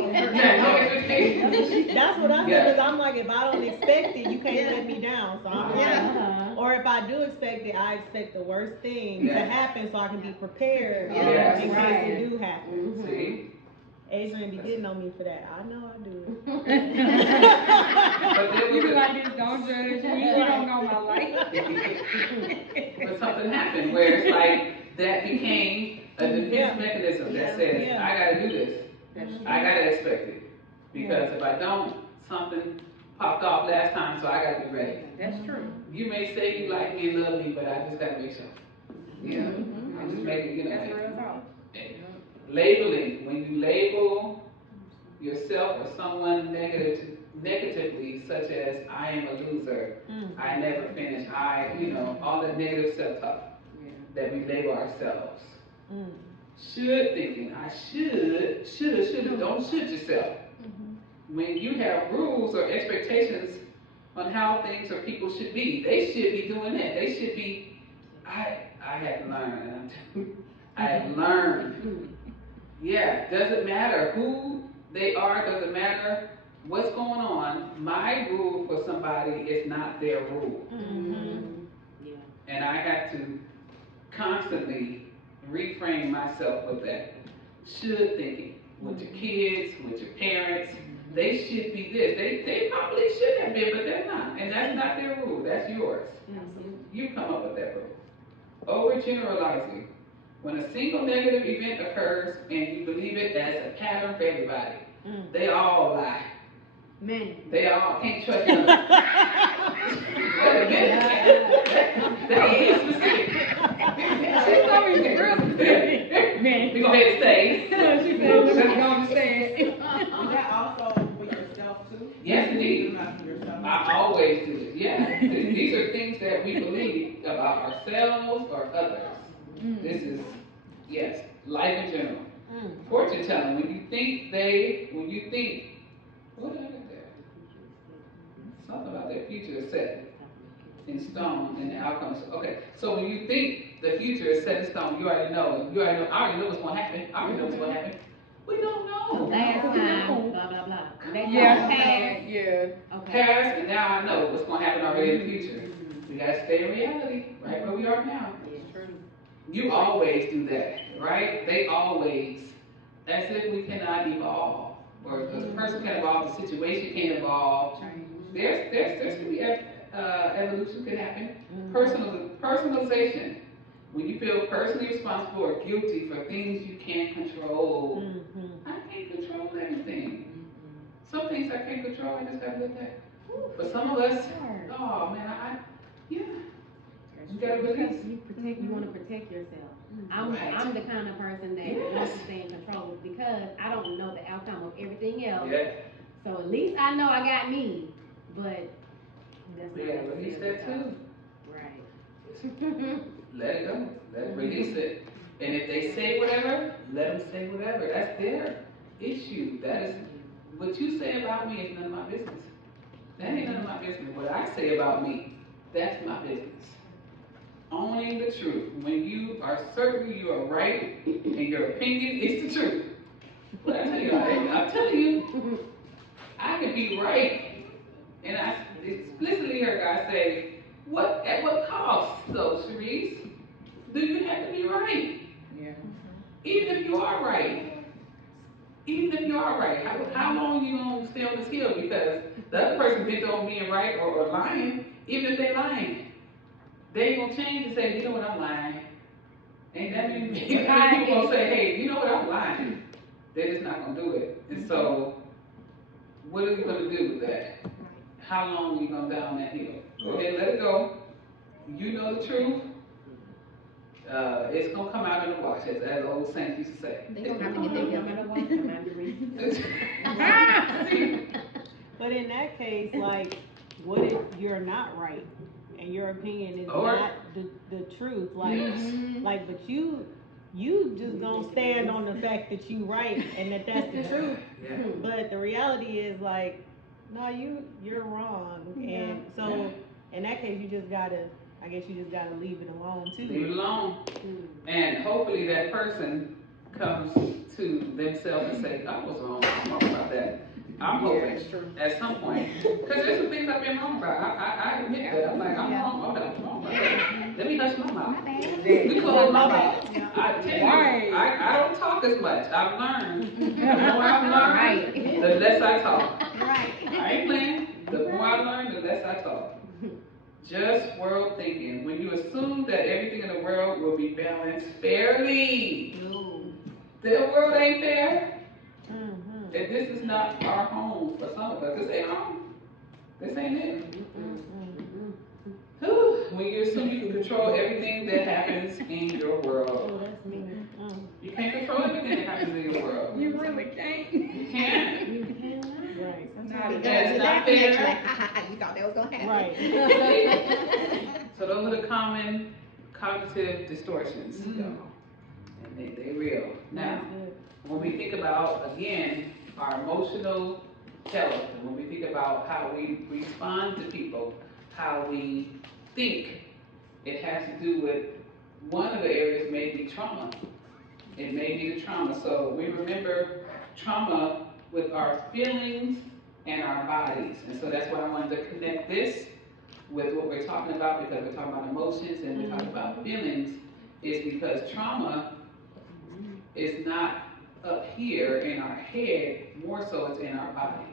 That's what I Yeah. said, because I'm like, if I don't expect it, you can't let me down. So I'm like, or if I do expect it, I expect the worst thing to happen so I can be prepared Yes. in case it do happen. See? Adrian be getting on me for that. I know I do. But then You be like this, don't judge me, you don't know my life. But something happened where it's like that became a defense mechanism that says, I gotta do this. I gotta expect it. Because if I don't, something popped off last time, so I gotta be ready. That's true. You may say you like me and love me, but I just gotta make sure. Yeah, I'm just making, you know. That's real talk. Labeling, when you label yourself or someone negatively, such as I am a loser, I never finish, all the negative self-talk that we label ourselves. Should thinking, I shoulda, don't should yourself. When you have rules or expectations on how things or people should be, they should be doing that. They should be, I had learned, I have learned. Yeah, doesn't matter who they are, doesn't matter what's going on. My rule for somebody is not their rule. And I have to constantly reframe myself with that. Should thinking with your kids, with your parents. They should be this. They probably should have been, but they're not. And that's not their rule. That's yours. You come up with that rule. Overgeneralizing. When a single negative event occurs and you believe it as a pattern for everybody, they all lie. Man. They all can't trust each other. Wait a minute. That is specific. She's always real specific. Man. We go ahead and say. She said, let me go and say it. Is that also for yourself too? Yes, indeed. Not for yourself. I always do it. Yeah. These are things that we believe about ourselves or others. This is, yes, life in general. Fortune telling. When you think, what did I get there? Something about their future is set in stone and the outcomes. Okay, so when you think the future is set in stone, you already know. I already know what's going to happen. I already know what's going to happen. We don't know. Last time, blah, blah, blah. Yeah. Okay. Past, and now I know what's going to happen already in the future. We got to stay in reality, right where we are now. You always do that, right? They always, as if we cannot evolve, or the person can evolve, the situation can evolve. There's gonna be evolution could happen. Personalization. When you feel personally responsible or guilty for things you can't control. I can't control everything. Some things I can't control, I just gotta let that. But some of us, oh man, you gotta release. You want to protect yourself. I'm the kind of person that wants to stay in control because I don't know the outcome of everything else. Yeah. So at least I know I got me, but that's not Release that too. Right. Let it go. Let it release it. And if they say whatever, let them say whatever. That's their issue. That is, what you say about me is none of my business. That ain't none of my business. What I say about me, that's my business. Owning the truth. When you are certain you are right and your opinion is the truth. But I tell you, I'm telling you, I can be right. And I explicitly heard God say, at what cost, though, Sharice? Do you have to be right? Yeah. Even if you are right. How long are you going to stay on this hill? Because the other person bent on being right or lying, even if they're lying. They ain't gonna change and say, you know what, I'm lying. Ain't that mean people gonna say, hey, you know what, I'm lying. They're just not gonna do it. And so, what are you gonna do with that? How long are you gonna down that hill? Go ahead, let it go. You know the truth. It's gonna come out in the wash, as the old saints used to say. They gonna have to get their helmet on. But in that case, like, what if you're not right? And your opinion is not the truth, like, but you just gonna stand on the fact that you right and that's the truth. Yeah. But the reality is like, no, you're wrong. And so in that case, you just gotta leave it alone too. Leave it alone. And hopefully that person comes to themselves and say, I was wrong. I'm wrong about that. I'm hoping at some point, because there's some things I've been wrong about. I admit that. I'm like, I'm wrong. Oh, that's wrong about that. Let me hush my mouth. Let me close my mouth. I tell you, I don't talk as much. I've learned. The more I've learned, the less I talk. I ain't playing. The more I learn, the less I talk. Just world thinking. When you assume that everything in the world will be balanced fairly, the world ain't fair. And this is not our home for some of us. This ain't home. This ain't it. Whew, when you assume you can control everything that happens in your world. That's me. You can't control everything that happens in your world. You really can't. You can't. Right. Not That's not fair. You thought that was gonna happen. Right. So those are the common cognitive distortions, y'all. And they real. Now, when we think about, again, our emotional health, and when we think about how we respond to people, how we think, it has to do with one of the areas may be trauma. It may be the trauma. So we remember trauma with our feelings and our bodies. And so that's why I wanted to connect this with what we're talking about, because we're talking about emotions and we're talking about feelings, is because trauma is not up here in our head, more so it's in our body.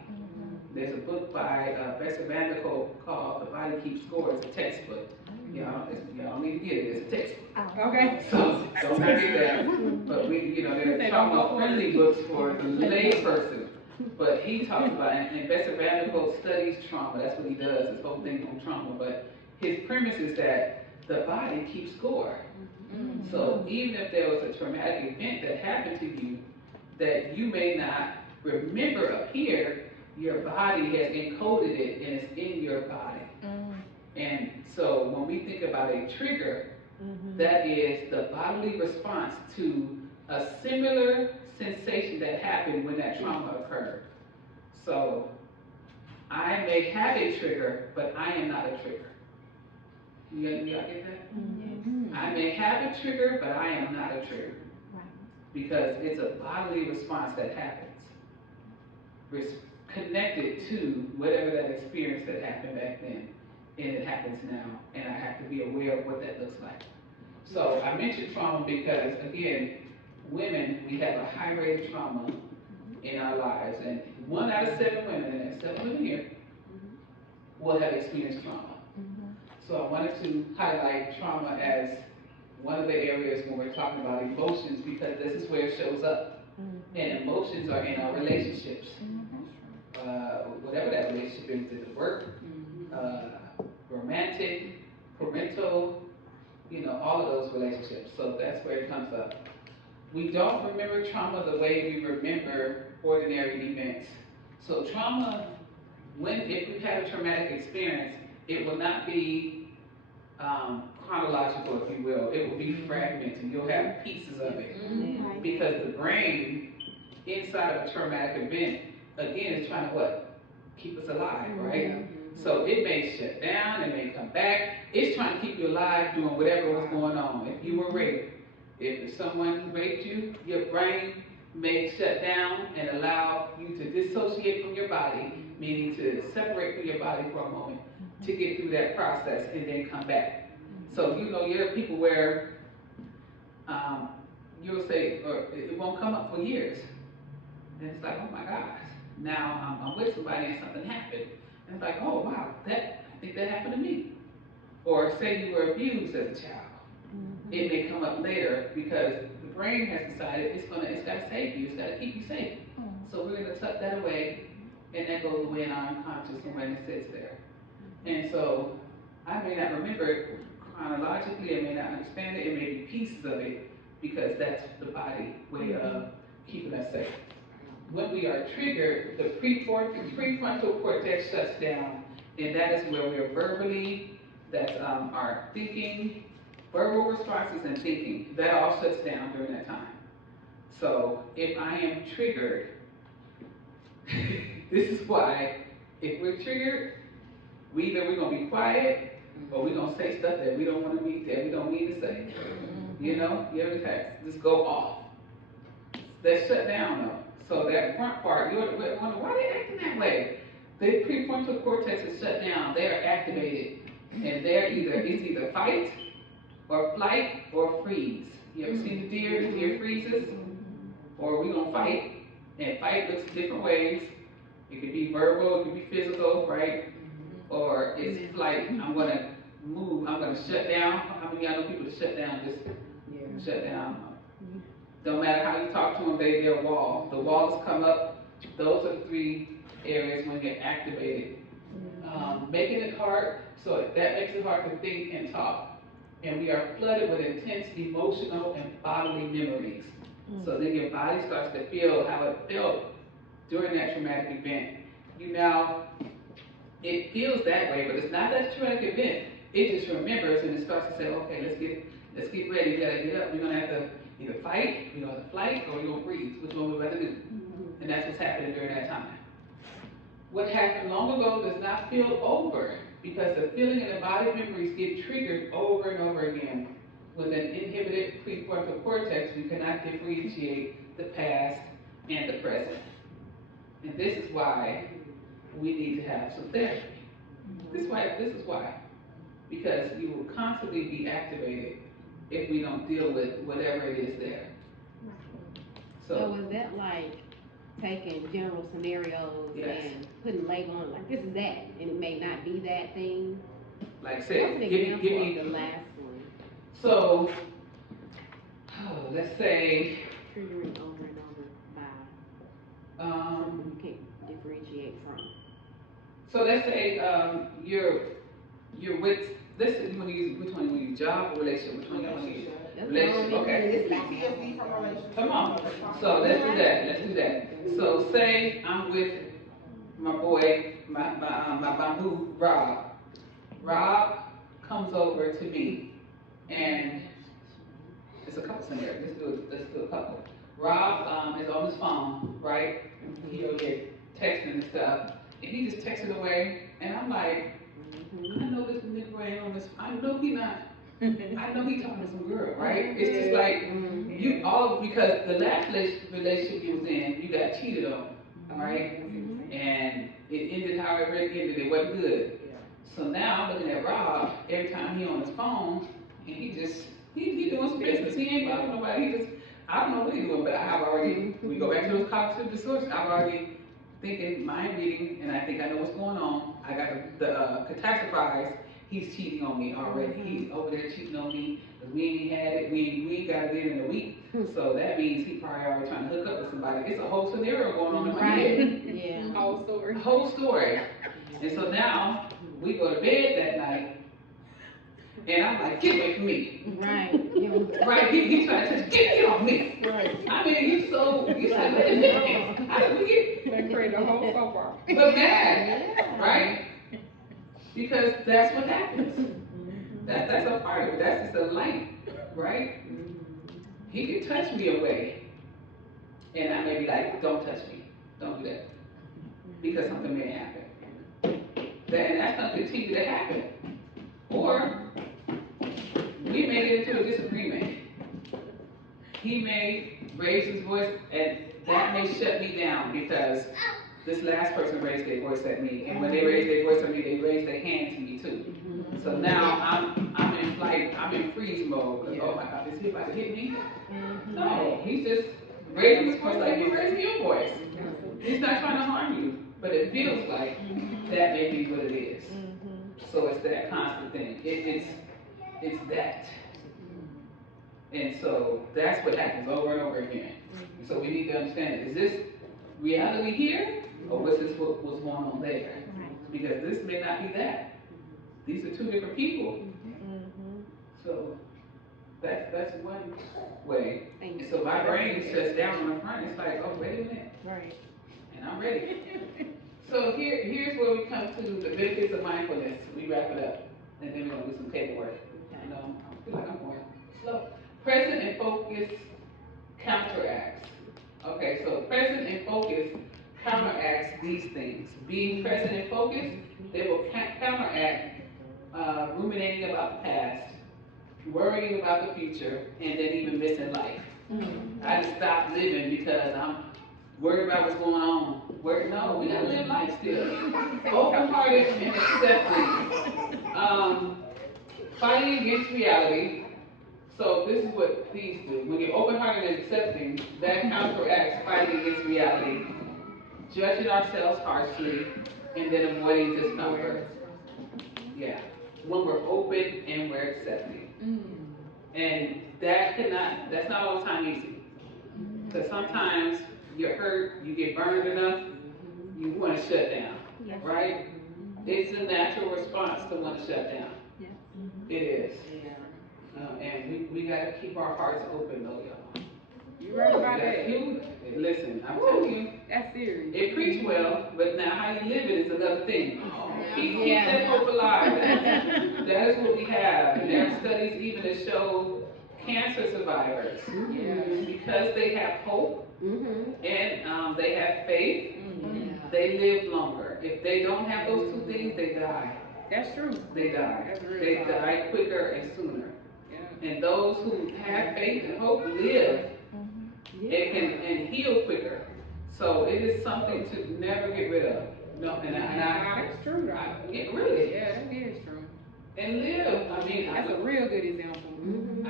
There's a book by Bessel van der Kolk called The Body Keeps Score. It's a textbook. Y'all need to get it. It's a textbook. Okay. So don't forget that. But there are trauma-friendly books for the lay person. But he talks about, and Bessel van der Kolk studies trauma. That's what he does. His whole thing on trauma. But his premise is that the body keeps score. So even if there was a traumatic event that happened to you that you may not remember up here, your body has encoded it and it's in your body. And so when we think about a trigger, that is the bodily response to a similar sensation that happened when that trauma occurred. So I may have a trigger, but I am not a trigger. Y'all get that? I may have a trigger, but I am not a trigger. Because it's a bodily response that happens. Connected to whatever that experience that happened back then, and it happens now, and I have to be aware of what that looks like. So I mentioned trauma because, again, women, we have a high rate of trauma in our lives, and 1 out of 7 women, and there's 7 women here, will have experienced trauma. So I wanted to highlight trauma as one of the areas when we're talking about emotions, because this is where it shows up. And emotions are in our relationships. Whatever that relationship is it work, romantic, parental, all of those relationships. So that's where it comes up. We don't remember trauma the way we remember ordinary events. So trauma, if we've had a traumatic experience, it will not be chronological, if you will. It will be fragmented. You'll have pieces of it. Because the brain, inside of a traumatic event, again, is trying to what? Keep us alive, right? So it may shut down, it may come back. It's trying to keep you alive doing whatever was going on. If you were raped, if someone raped you, your brain may shut down and allow you to dissociate from your body, meaning to separate from your body for a moment to get through that process and then come back. So you have people where you'll say, or it won't come up for years. And it's like, oh my gosh, now I'm with somebody and something happened. And it's like, oh wow, I think that happened to me. Or say you were abused as a child. It may come up later because the brain has decided it's got to save you, it's got to keep you safe. So we're going to tuck that away, and that goes away in our unconscious and when it sits there. And so I may not remember it chronologically, I may not understand it, it may be pieces of it, because that's the body way of keeping us safe. When we are triggered, the prefrontal cortex shuts down, and that is where we're verbally, that's our thinking, verbal responses and thinking, that all shuts down during that time. So if I am triggered, this is why, if we're triggered, we're gonna be quiet, or we're gonna say stuff that we don't want to be, that we don't need to say. You ever just go off. That's shut down though. So that front part, you wonder, why are they acting that way? The prefrontal cortex is shut down, they are activated, and it's either fight, or flight, or freeze. You ever seen the deer freezes? Or we gonna fight, and fight looks different ways. It could be verbal, it could be physical, right? Or it's flight, I'm gonna move, I'm gonna shut down. How many of y'all know people that shut down, just shut down? Don't matter how you talk to them, they're wall. The walls come up. Those are the 3 areas when you're activated. making it hard, so that makes it hard to think and talk. And we are flooded with intense emotional and bodily memories. So then your body starts to feel how it felt during that traumatic event. It feels that way, but it's not that traumatic event. It just remembers and it starts to say, okay, let's get ready. We gotta get up. We're gonna have to either fight, we're gonna flight, or we're gonna freeze. Which one we're about to do? And that's what's happening during that time. What happened long ago does not feel over because the feeling and the body memories get triggered over and over again. With an inhibited prefrontal cortex, we cannot differentiate the past and the present. And this is why we need to have some therapy. This is why. Because you will constantly be activated if we don't deal with whatever it is there. So is that like taking general scenarios and putting label on, like this is that, and it may not be that thing? Like say, what's an example of the last one? So, let's say, Triggering over and over by something you can't differentiate from. So let's say you're with, listen, you want to use, which one you want to use, job or relationship? Which one you want to use? Relationship, okay. It's PTSD from relationships. Come on. So let's do that. So say I'm with my boy, my bamboo, Rob. Rob comes over to me, and it's a couple scenarios. Let's do a couple. Rob is on his phone, right? He'll get texting and stuff, and he just texting away, and I'm like, I know this nigga ain't on this. I know he not. I know he talking to some girl, right? It's just like you all because the last relationship you was in, you got cheated on, right? And it ended however it ended. It wasn't good. So now I'm looking at Rob every time he on his phone, and he doing some business. He ain't bothering nobody. I don't know what he doing, but I've already. We go back to those cognitive disorders. I've already thinking, mind reading, and I think I know what's going on. I got the catastrophize. He's cheating on me already. He's over there cheating on me. We ain't had it. We ain't got it in a week. So that means he probably already trying to hook up with somebody. It's a whole scenario going on in my head. Yeah. Whole story. And so now we go to bed that night, and I'm like, get away from me. Right. Right? He's trying to get off me. Right. I mean, you like, wait a minute. How did we get? That created a whole soap opera. But mad, right? Because that's what happens. That's a part of it. That's just a light, right? He could touch me away, and I may be like, don't touch me. Don't do that. Because something may happen. And that's going to continue to happen. Or we may get into a disagreement. He may raise his voice, and that may shut me down because this last person raised their voice at me, and when they raise their voice at me, they raise their hand to me too. So now I'm in flight, I'm in freeze mode. Like, oh my God, is he about to hit me? No, he's just raising his voice like you're raising your voice. He's not trying to harm you, but it feels like that may be what it is. So it's that constant thing. It's that. And so that's what happens over and over again. So we need to understand, is this reality here, or was this what's going on there? Because this may not be that. These are two different people. So that's one way. And so my brain shuts down on the front. It's like, oh, wait a minute. Right. And I'm ready. So here's where we come to the benefits of mindfulness. We wrap it up, and then we're gonna do some paperwork. I feel like I'm going slow. Present and focus counteracts. Okay, so present and focus counteracts these things. Being present and focused, they will counteract ruminating about the past, worrying about the future, and then even missing life. I just stopped living because I'm worried about what's going on. No, we gotta live life still. Open-hearted and accepting. Fighting against reality. So this is what these do. When you're open-hearted and accepting, that counteracts fighting against reality, judging ourselves harshly, and then avoiding discomfort. Yeah. When we're open and we're accepting. And that's not all the time easy. Because sometimes you're hurt, you get burned enough, you want to shut down, right? It's a natural response to want to shut down. Yeah. It is. And we gotta keep our hearts open though, y'all. You right about That's that. huge. Listen, I'm telling you, That's serious. it preach well, but now how you live it is another thing. Keep Yeah. that hope alive. That is what we have. And there are studies even that show cancer survivors, because they have hope Mm-hmm. and they have faith, they live longer. If they don't have those two things, they die. That's true. They die. That's real They talk. die quicker and sooner. Yeah. And those who have faith and hope live and heal quicker. So it is something to never get rid of. No, and I That's true, though. yeah, really, Yeah, that is true. and live. I mean, That's a real good example.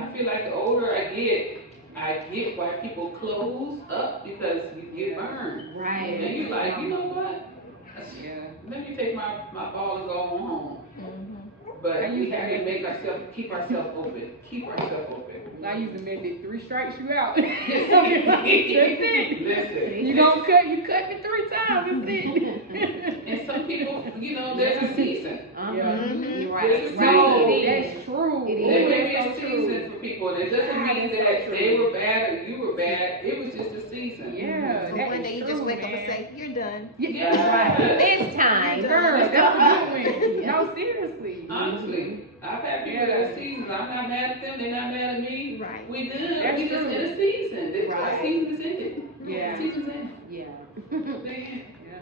I feel like the older I get why people close up because you get burned. Right. And you're like, you know what? Yeah. Let me take my ball and go on home. But we have to keep ourselves open. Keep ourselves open. I use the method, 3 strikes you out. That's it. Listen. You cut me 3 times, that's it. And some people, there's a season. You're There's right. a No, season. that's true. It is. There may be That's a so season true. for people, and it doesn't mean that they were bad or you were bad. It was just a season. Yeah, So that one is day you true, just wake up man. and say, you're done. Yeah. It's time. Girl, that's a good one. Yeah. No, seriously. Honestly, I've had people that are seasons. I'm not mad at them. They're not mad at me. Right. We good. That's We just true. in a season. Our Right. season is ended. Yeah. Season's ended. Yeah. Man. Yeah.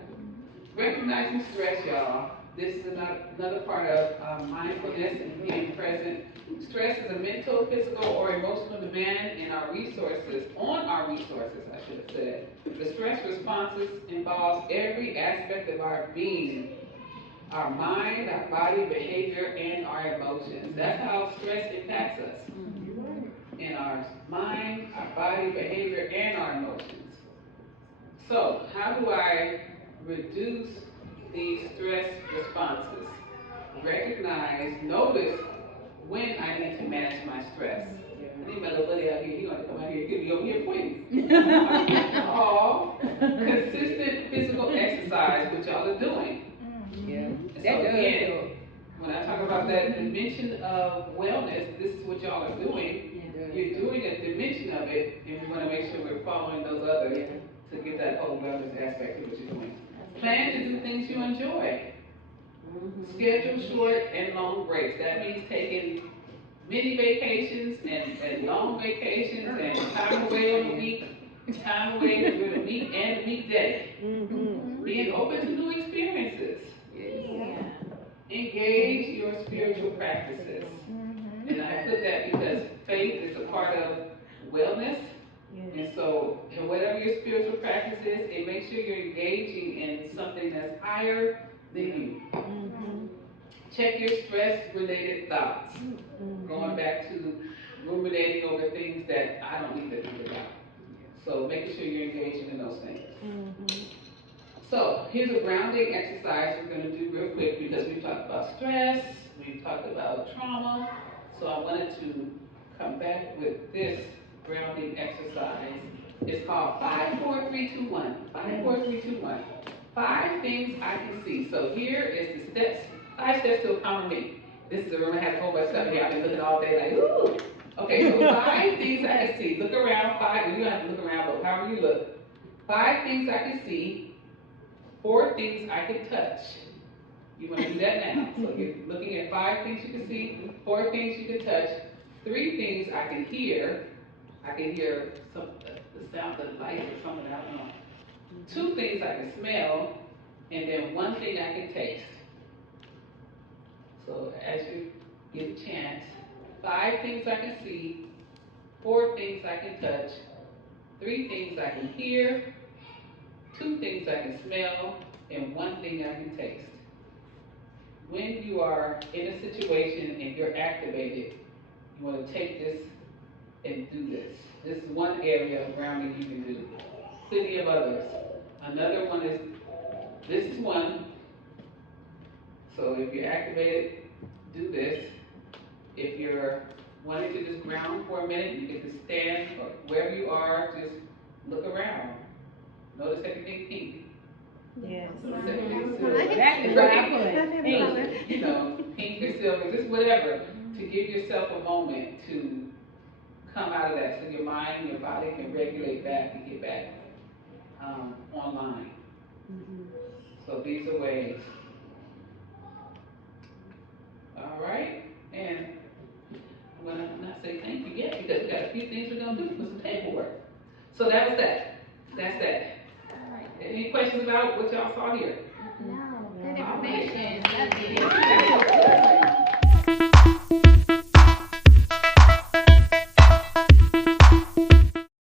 Recognizing stress, y'all. This is another part of mindfulness and being present. Stress is a mental, physical, or emotional demand on our resources, I should have said. The stress responses involves every aspect of our being, our mind, our body, behavior, and our emotions. That's how stress impacts us. In our mind, our body, behavior, and our emotions. So, how do I reduce these stress responses? Notice when I need to manage my stress. I need my little buddy out here. He's going to come out here and give me over here points. Consistent physical exercise, which y'all are doing. Yeah. So again, when I talk about that dimension of wellness, this is what y'all are doing. You're doing a dimension of it, and we want to make sure we're following those others to get that whole wellness aspect of what you're doing. Plan to do things you enjoy. Schedule short and long breaks. That means taking mini vacations and long vacations and time away on the week, time away during the week and the weekday. Being open to new experiences. Yeah. Engage your spiritual practices. And I put that because faith is a part of wellness. And so, in whatever your spiritual practice is, it makes sure you're engaging in something that's higher than you. Check your stress-related thoughts. Going back to ruminating over things that I don't need to think about. So, making sure you're engaging in those things. So, here's a grounding exercise we're going to do real quick because we've talked about stress, we've talked about trauma. So, I wanted to come back with this grounding exercise. It's called 5, 4, 3, 2, 1. 5, 4, 3, 2, 1. 5 things I can see. So here is the steps, 5 steps to a calmer me. This is a room that has a whole bunch of stuff here. I've been looking all day like, ooh. Okay, so 5 things I can see. Look around, 5, you don't have to look around, but however you look. 5 things I can see, 4 things I can touch. You want to do that now. So you're looking at 5 things you can see, 4 things you can touch, 3 things I can hear. I can hear the sound of light or something, I don't know. 2 things I can smell, and then 1 thing I can taste. So as you get a chance, 5 things I can see, 4 things I can touch, 3 things I can hear, 2 things I can smell, and 1 thing I can taste. When you are in a situation and you're activated, you want to take this and do this. This is one area of grounding you can do. Plenty of others. Another one is, this is one. So if you're activated, do this. If you're wanting to just ground for a minute, you can just stand or wherever you are, just look around. Notice everything pink. Yes. Exactly what I put. Pink, you know, pink or silver, just whatever, to give yourself a moment to come out of that, so your mind and your body can regulate back and get back online. So these are ways. All right, and I'm gonna not say thank you yet because we got a few things we're gonna do for some paperwork. So that was that. That's that. Any questions about what y'all saw here?